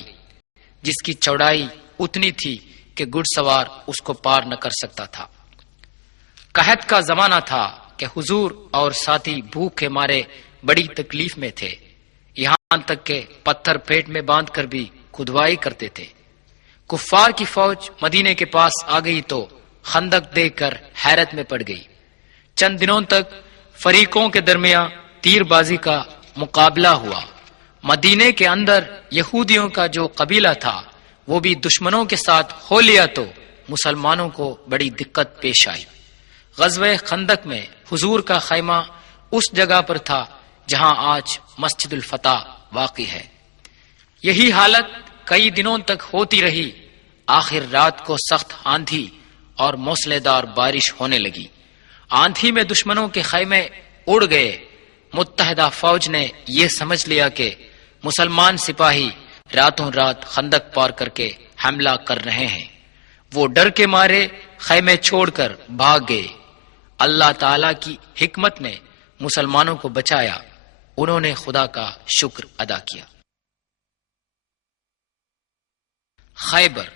جس کی چوڑائی اتنی تھی کہ گھڑ سوار اس کو پار نہ کر سکتا تھا۔ قحط کا زمانہ تھا کہ حضور اور ساتھی بھوک کے مارے بڑی تکلیف میں تھے، یہاں تک کہ پتھر پیٹ میں باندھ کر بھی کھدوائی کرتے تھے۔ کفار کی فوج مدینے کے پاس آ گئی تو خندق دیکھ کر حیرت میں پڑ گئی۔ چند دنوں تک فریقوں کے درمیان تیر بازی کا مقابلہ ہوا۔ مدینے کے اندر یہودیوں کا جو قبیلہ تھا وہ بھی دشمنوں کے ساتھ ہو لیا تو مسلمانوں کو بڑی دقت پیش آئی۔ غزوہ خندق میں حضور کا خیمہ اس جگہ پر تھا جہاں آج مسجد الفتح واقع ہے۔ یہی حالت کئی دنوں تک ہوتی رہی۔ آخر رات کو سخت آندھی اور موسلے دار بارش ہونے لگی۔ آندھی میں دشمنوں کے خیمے اڑ گئے۔ متحدہ فوج نے یہ سمجھ لیا کہ مسلمان سپاہی راتوں رات خندق پار کر کے حملہ کر رہے ہیں۔ وہ ڈر کے مارے خیمے چھوڑ کر بھاگ گئے۔ اللہ تعالی کی حکمت نے مسلمانوں کو بچایا۔ انہوں نے خدا کا شکر ادا کیا۔ خیبر۔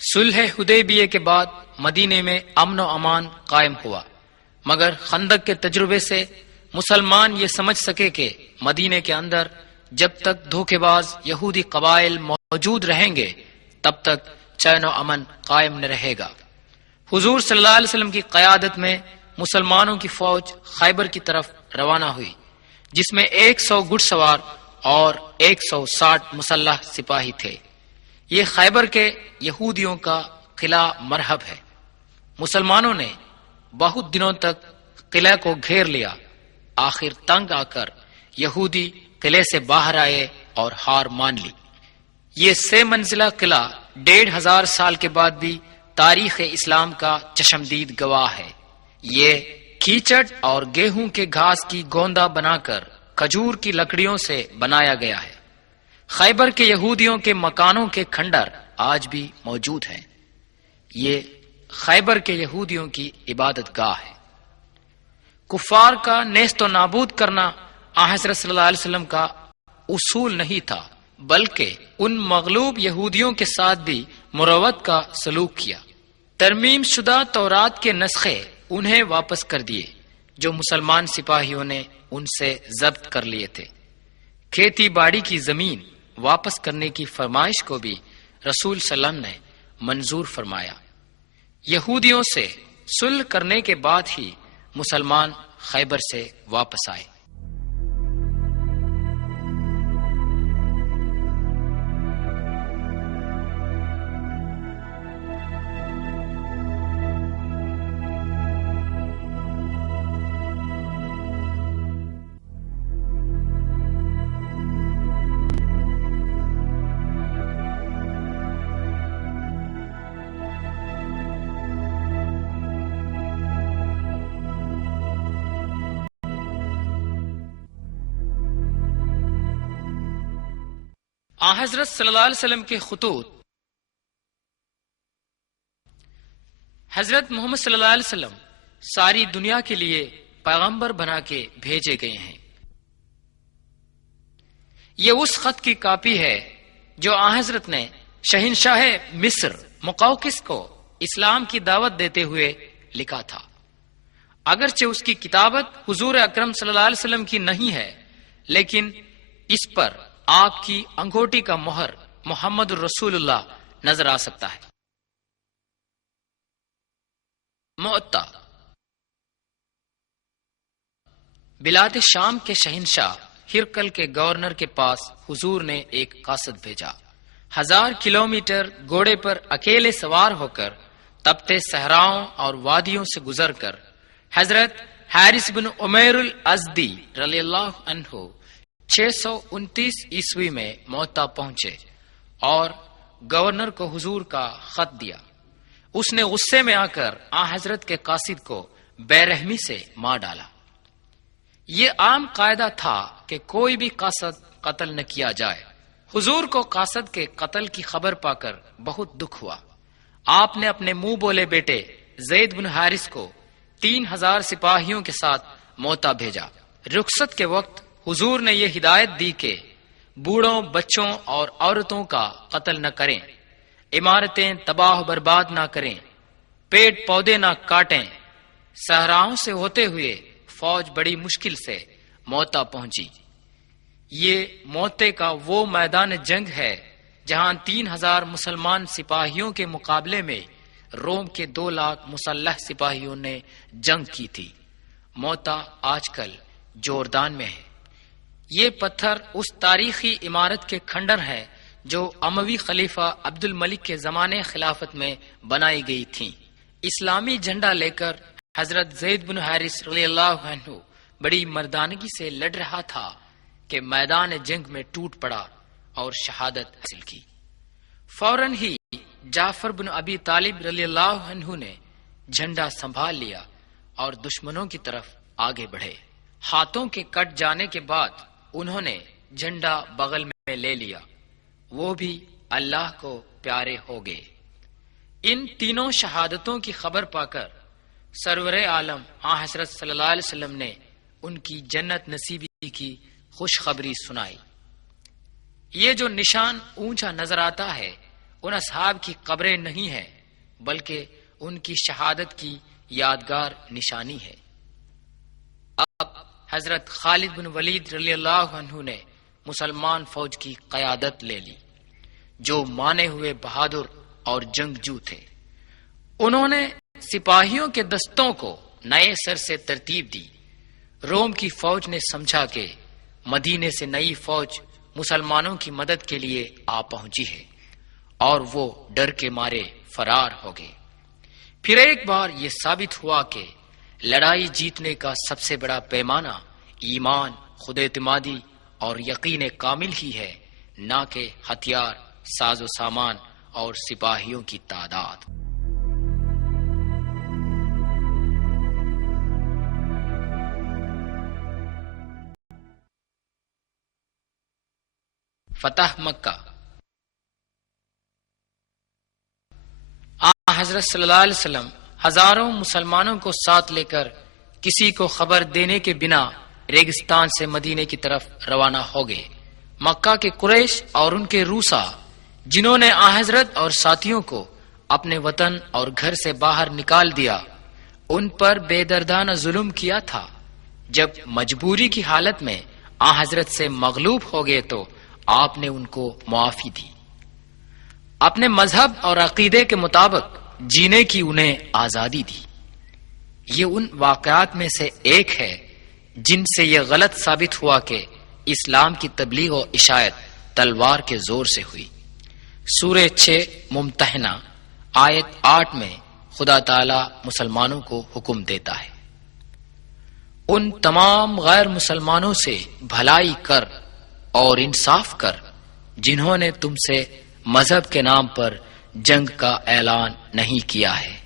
صلح حدیبیہ کے بعد مدینے میں امن و امان قائم ہوا، مگر خندق کے تجربے سے مسلمان یہ سمجھ سکے کہ مدینے کے اندر جب تک دھوکے باز یہودی قبائل موجود رہیں گے تب تک چین و امن قائم نہ رہے گا۔ حضور صلی اللہ علیہ وسلم کی قیادت میں مسلمانوں کی فوج خیبر کی طرف روانہ ہوئی، جس میں 100 گھڑ سوار اور 160 مسلح سپاہی تھے۔ یہ خیبر کے یہودیوں کا قلعہ مرحب ہے۔ مسلمانوں نے بہت دنوں تک قلعہ کو گھیر لیا۔ آخر تنگ آ کر یہودی قلعے سے باہر آئے اور ہار مان لی۔ یہ 6 منزلہ قلعہ 1500 سال کے بعد بھی تاریخ اسلام کا چشمدید گواہ ہے۔ یہ کیچڑ اور گیہوں کے گھاس کی گوندا بنا کر کھجور کی لکڑیوں سے بنایا گیا ہے۔ خیبر کے یہودیوں کے مکانوں کے کھنڈر آج بھی موجود ہیں۔ یہ خیبر کے یہودیوں کی عبادت گاہ ہے۔ کفار کا نیست و نابود کرنا حضرت صلی اللہ علیہ وسلم کا اصول نہیں تھا، بلکہ ان مغلوب یہودیوں کے ساتھ بھی مروت کا سلوک کیا۔ ترمیم شدہ تورات کے نسخے انہیں واپس کر دیے جو مسلمان سپاہیوں نے ان سے ضبط کر لیے تھے۔ کھیتی باڑی کی زمین واپس کرنے کی فرمائش کو بھی رسول صلی اللہ علیہ وسلم نے منظور فرمایا۔ یہودیوں سے صلح کرنے کے بعد ہی مسلمان خیبر سے واپس آئے۔ حضرت صلی اللہ علیہ وسلم کے خطوط حضرت محمد صلی اللہ علیہ وسلم ساری دنیا کے لیے پیغمبر بنا کے بھیجے گئے ہیں۔ یہ اس خط کی کاپی ہے جو حضرت نے شہنشاہ مصر مقوقس کو اسلام کی دعوت دیتے ہوئے لکھا تھا۔ اگرچہ اس کی کتابت حضور اکرم صلی اللہ علیہ وسلم کی نہیں ہے، لیکن اس پر آپ کی انگوٹی کا مہر محمد الرسول اللہ نظر آ سکتا ہے۔ معطا بلاد شام کے شہنشاہ ہرقل کے گورنر کے پاس حضور نے ایک قاصد بھیجا۔ 1000 کلومیٹر گھوڑے پر اکیلے سوار ہو کر تپتے صحراؤں اور وادیوں سے گزر کر حضرت حارث بن عمیر الازدی رضی اللہ عنہ 629 عیسوی میں معطا پہنچے اور گورنر کو حضور کا خط دیا۔ اس نے غصے میں آ کر حضرت کے قاصد کو بے رحمی سے مار ڈالا۔ یہ عام قاعدہ تھا کہ کوئی بھی قاصد قتل نہ کیا جائے۔ حضور کو قاصد کے قتل کی خبر پا کر بہت دکھ ہوا۔ آپ نے اپنے منہ بولے بیٹے زید بن حارث کو 3000 سپاہیوں کے ساتھ معطا بھیجا۔ رخصت کے وقت حضور نے یہ ہدایت دی کہ بوڑھوں، بچوں اور عورتوں کا قتل نہ کریں، عمارتیں تباہ و برباد نہ کریں، پیڑ پودے نہ کاٹیں۔ صحراؤں سے ہوتے ہوئے فوج بڑی مشکل سے معطا پہنچی۔ یہ معطے کا وہ میدان جنگ ہے جہاں 3000 مسلمان سپاہیوں کے مقابلے میں روم کے 2 لاکھ مسلح سپاہیوں نے جنگ کی تھی۔ معطا آج کل جوردان میں ہے۔ یہ پتھر اس تاریخی عمارت کے کھنڈر ہیں جو اموی خلیفہ عبد الملک کے زمانے خلافت میں بنائی گئی تھیں۔ اسلامی جھنڈا لے کر حضرت زید بن حارث رضی اللہ عنہ بڑی مردانگی سے لڑ رہا تھا کہ میدان جنگ میں ٹوٹ پڑا اور شہادت حاصل کی۔ فوراً ہی جعفر بن ابی طالب رضی اللہ عنہ نے جھنڈا سنبھال لیا اور دشمنوں کی طرف آگے بڑھے۔ ہاتھوں کے کٹ جانے کے بعد انہوں نے جھنڈا بغل میں لے لیا، وہ بھی اللہ کو پیارے ہو گئے۔ ان تینوں شہادتوں کی خبر پا کر سرور عالم حضرت صلی اللہ علیہ وسلم نے ان کی جنت نصیبی کی خوشخبری سنائی۔ یہ جو نشان اونچا نظر آتا ہے ان اصحاب کی قبریں نہیں ہے، بلکہ ان کی شہادت کی یادگار نشانی ہے۔ اب حضرت خالد بن ولید رضی اللہ عنہ نے مسلمان فوج کی قیادت لے لی، جو مانے ہوئے بہادر اور جنگجو تھے۔ انہوں نے سپاہیوں کے دستوں کو نئے سر سے ترتیب دی۔ روم کی فوج نے سمجھا کہ مدینے سے نئی فوج مسلمانوں کی مدد کے لیے آ پہنچی ہے، اور وہ ڈر کے مارے فرار ہو گئے۔ پھر ایک بار یہ ثابت ہوا کہ لڑائی جیتنے کا سب سے بڑا پیمانہ ایمان، خود اعتمادی اور یقین کامل ہی ہے، نہ کہ ہتھیار، ساز و سامان اور سپاہیوں کی تعداد۔ فتح مکہ۔ حضرت صلی اللہ علیہ وسلم ہزاروں مسلمانوں کو ساتھ لے کر کسی کو خبر دینے کے بنا ریگستان سے مدینے کی طرف روانہ ہو گئے۔ مکہ کے قریش اور ان کے روسا، جنہوں نے حضرت اور ساتھیوں کو اپنے وطن اور گھر سے باہر نکال دیا، ان پر بے دردانہ ظلم کیا تھا، جب مجبوری کی حالت میں حضرت سے مغلوب ہو گئے تو آپ نے ان کو معافی دی، اپنے مذہب اور عقیدے کے مطابق جینے کی انہیں آزادی دی۔ یہ ان واقعات میں سے ایک ہے جن سے یہ غلط ثابت ہوا کہ اسلام کی تبلیغ و اشاعت تلوار کے زور سے ہوئی۔ سورہ 6 ممتحنہ آیت 8 میں خدا تعالی مسلمانوں کو حکم دیتا ہے، ان تمام غیر مسلمانوں سے بھلائی کر اور انصاف کر جنہوں نے تم سے مذہب کے نام پر جنگ کا اعلان نہیں کیا ہے۔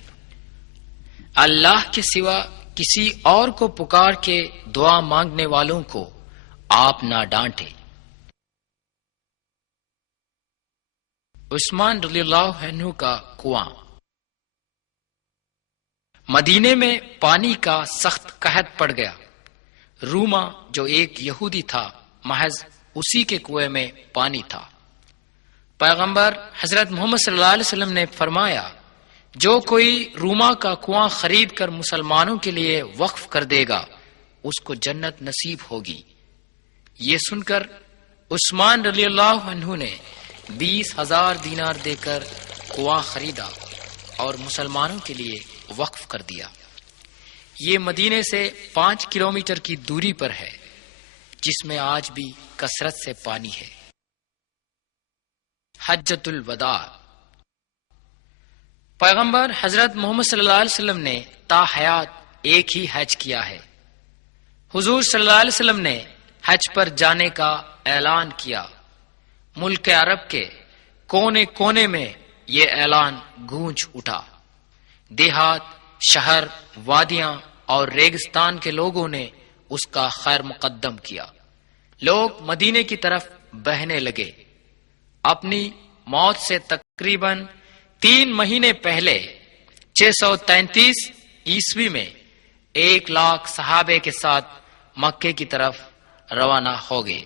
اللہ کے سوا کسی اور کو پکار کے دعا مانگنے والوں کو آپ نہ ڈانٹے۔ عثمان رضی اللہ عنہ کا کنواں۔ مدینے میں پانی کا سخت قحط پڑ گیا۔ روما جو ایک یہودی تھا، محض اسی کے کنویں میں پانی تھا۔ پیغمبر حضرت محمد صلی اللہ علیہ وسلم نے فرمایا، جو کوئی روما کا کنواں خرید کر مسلمانوں کے لیے وقف کر دے گا اس کو جنت نصیب ہوگی۔ یہ سن کر عثمان رضی اللہ عنہ نے 20,000 دینار دے کر کنواں خریدا اور مسلمانوں کے لیے وقف کر دیا۔ یہ مدینے سے 5 کلومیٹر کی دوری پر ہے، جس میں آج بھی کثرت سے پانی ہے۔ حجۃ الوداع۔ پیغمبر حضرت محمد صلی اللہ علیہ وسلم نے تا حیات ایک ہی حج کیا ہے۔ حضور صلی اللہ علیہ وسلم نے حج پر جانے کا اعلان کیا۔ ملک عرب کے کونے کونے میں یہ اعلان گونج اٹھا۔ دیہات، شہر، وادیاں اور ریگستان کے لوگوں نے اس کا خیر مقدم کیا۔ لوگ مدینے کی طرف بہنے لگے۔ اپنی موت سے تقریباً 3 مہینے پہلے 633 عیسوی میں 1 لاکھ صحابے کے ساتھ مکے کی طرف روانہ ہو گئے۔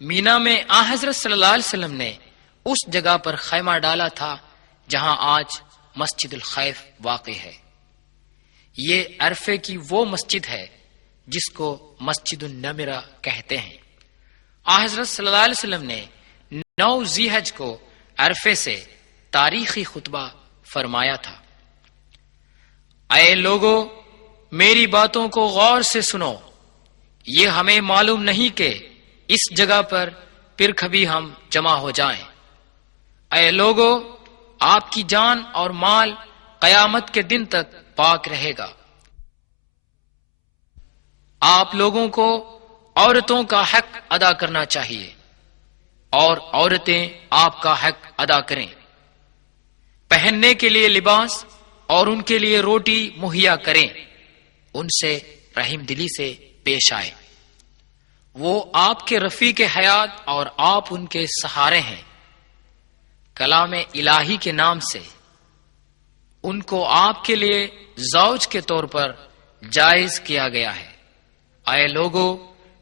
مینا میں حضرت صلی اللہ علیہ وسلم نے اس جگہ پر خیمہ ڈالا تھا جہاں آج مسجد الخیف واقع ہے۔ یہ عرفے کی وہ مسجد ہے جس کو مسجد النمرہ کہتے ہیں۔ حضرت صلی اللہ علیہ وسلم نے 9 ذی الحج کو عرفے سے تاریخی خطبہ فرمایا تھا، اے لوگو میری باتوں کو غور سے سنو، یہ ہمیں معلوم نہیں کہ اس جگہ پر پھر کبھی ہم جمع ہو جائیں۔ اے لوگو آپ کی جان اور مال قیامت کے دن تک پاک رہے گا۔ آپ لوگوں کو عورتوں کا حق ادا کرنا چاہیے اور عورتیں آپ کا حق ادا کریں۔ پہننے کے لیے لباس اور ان کے لیے روٹی مہیا کریں، ان سے رحم دلی سے پیش آئے۔ وہ آپ کے رفیق حیات اور آپ ان کے سہارے ہیں۔ کلام الہی کے نام سے ان کو آپ کے لیے زوج کے طور پر جائز کیا گیا ہے۔ اے لوگو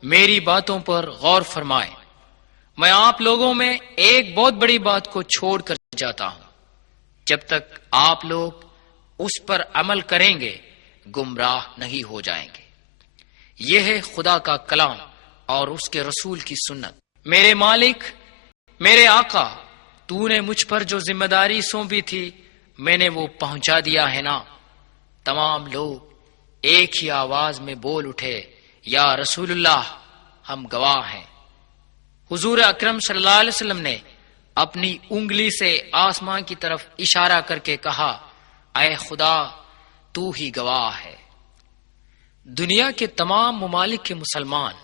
میری باتوں پر غور فرمائے، میں آپ لوگوں میں ایک بہت بڑی بات کو چھوڑ کر جاتا ہوں، جب تک آپ لوگ اس پر عمل کریں گے گمراہ نہیں ہو جائیں گے۔ یہ ہے خدا کا کلام اور اس کے رسول کی سنت۔ میرے مالک، میرے آقا، تو نے مجھ پر جو ذمہ داری سونپی تھی میں نے وہ پہنچا دیا ہے نا؟ تمام لوگ ایک ہی آواز میں بول اٹھے، یا رسول اللہ، ہم گواہ ہیں۔ حضور اکرم صلی اللہ علیہ وسلم نے اپنی انگلی سے آسمان کی طرف اشارہ کر کے کہا، اے خدا تو ہی گواہ ہے۔ دنیا کے تمام ممالک کے مسلمان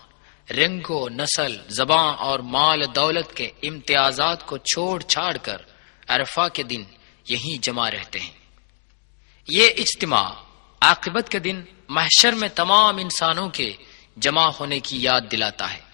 رنگ و نسل، زباں اور مال دولت کے امتیازات کو چھوڑ چھاڑ کر عرفہ کے دن یہیں جمع رہتے ہیں۔ یہ اجتماع عاقبت کے دن محشر میں تمام انسانوں کے جمع ہونے کی یاد دلاتا ہے۔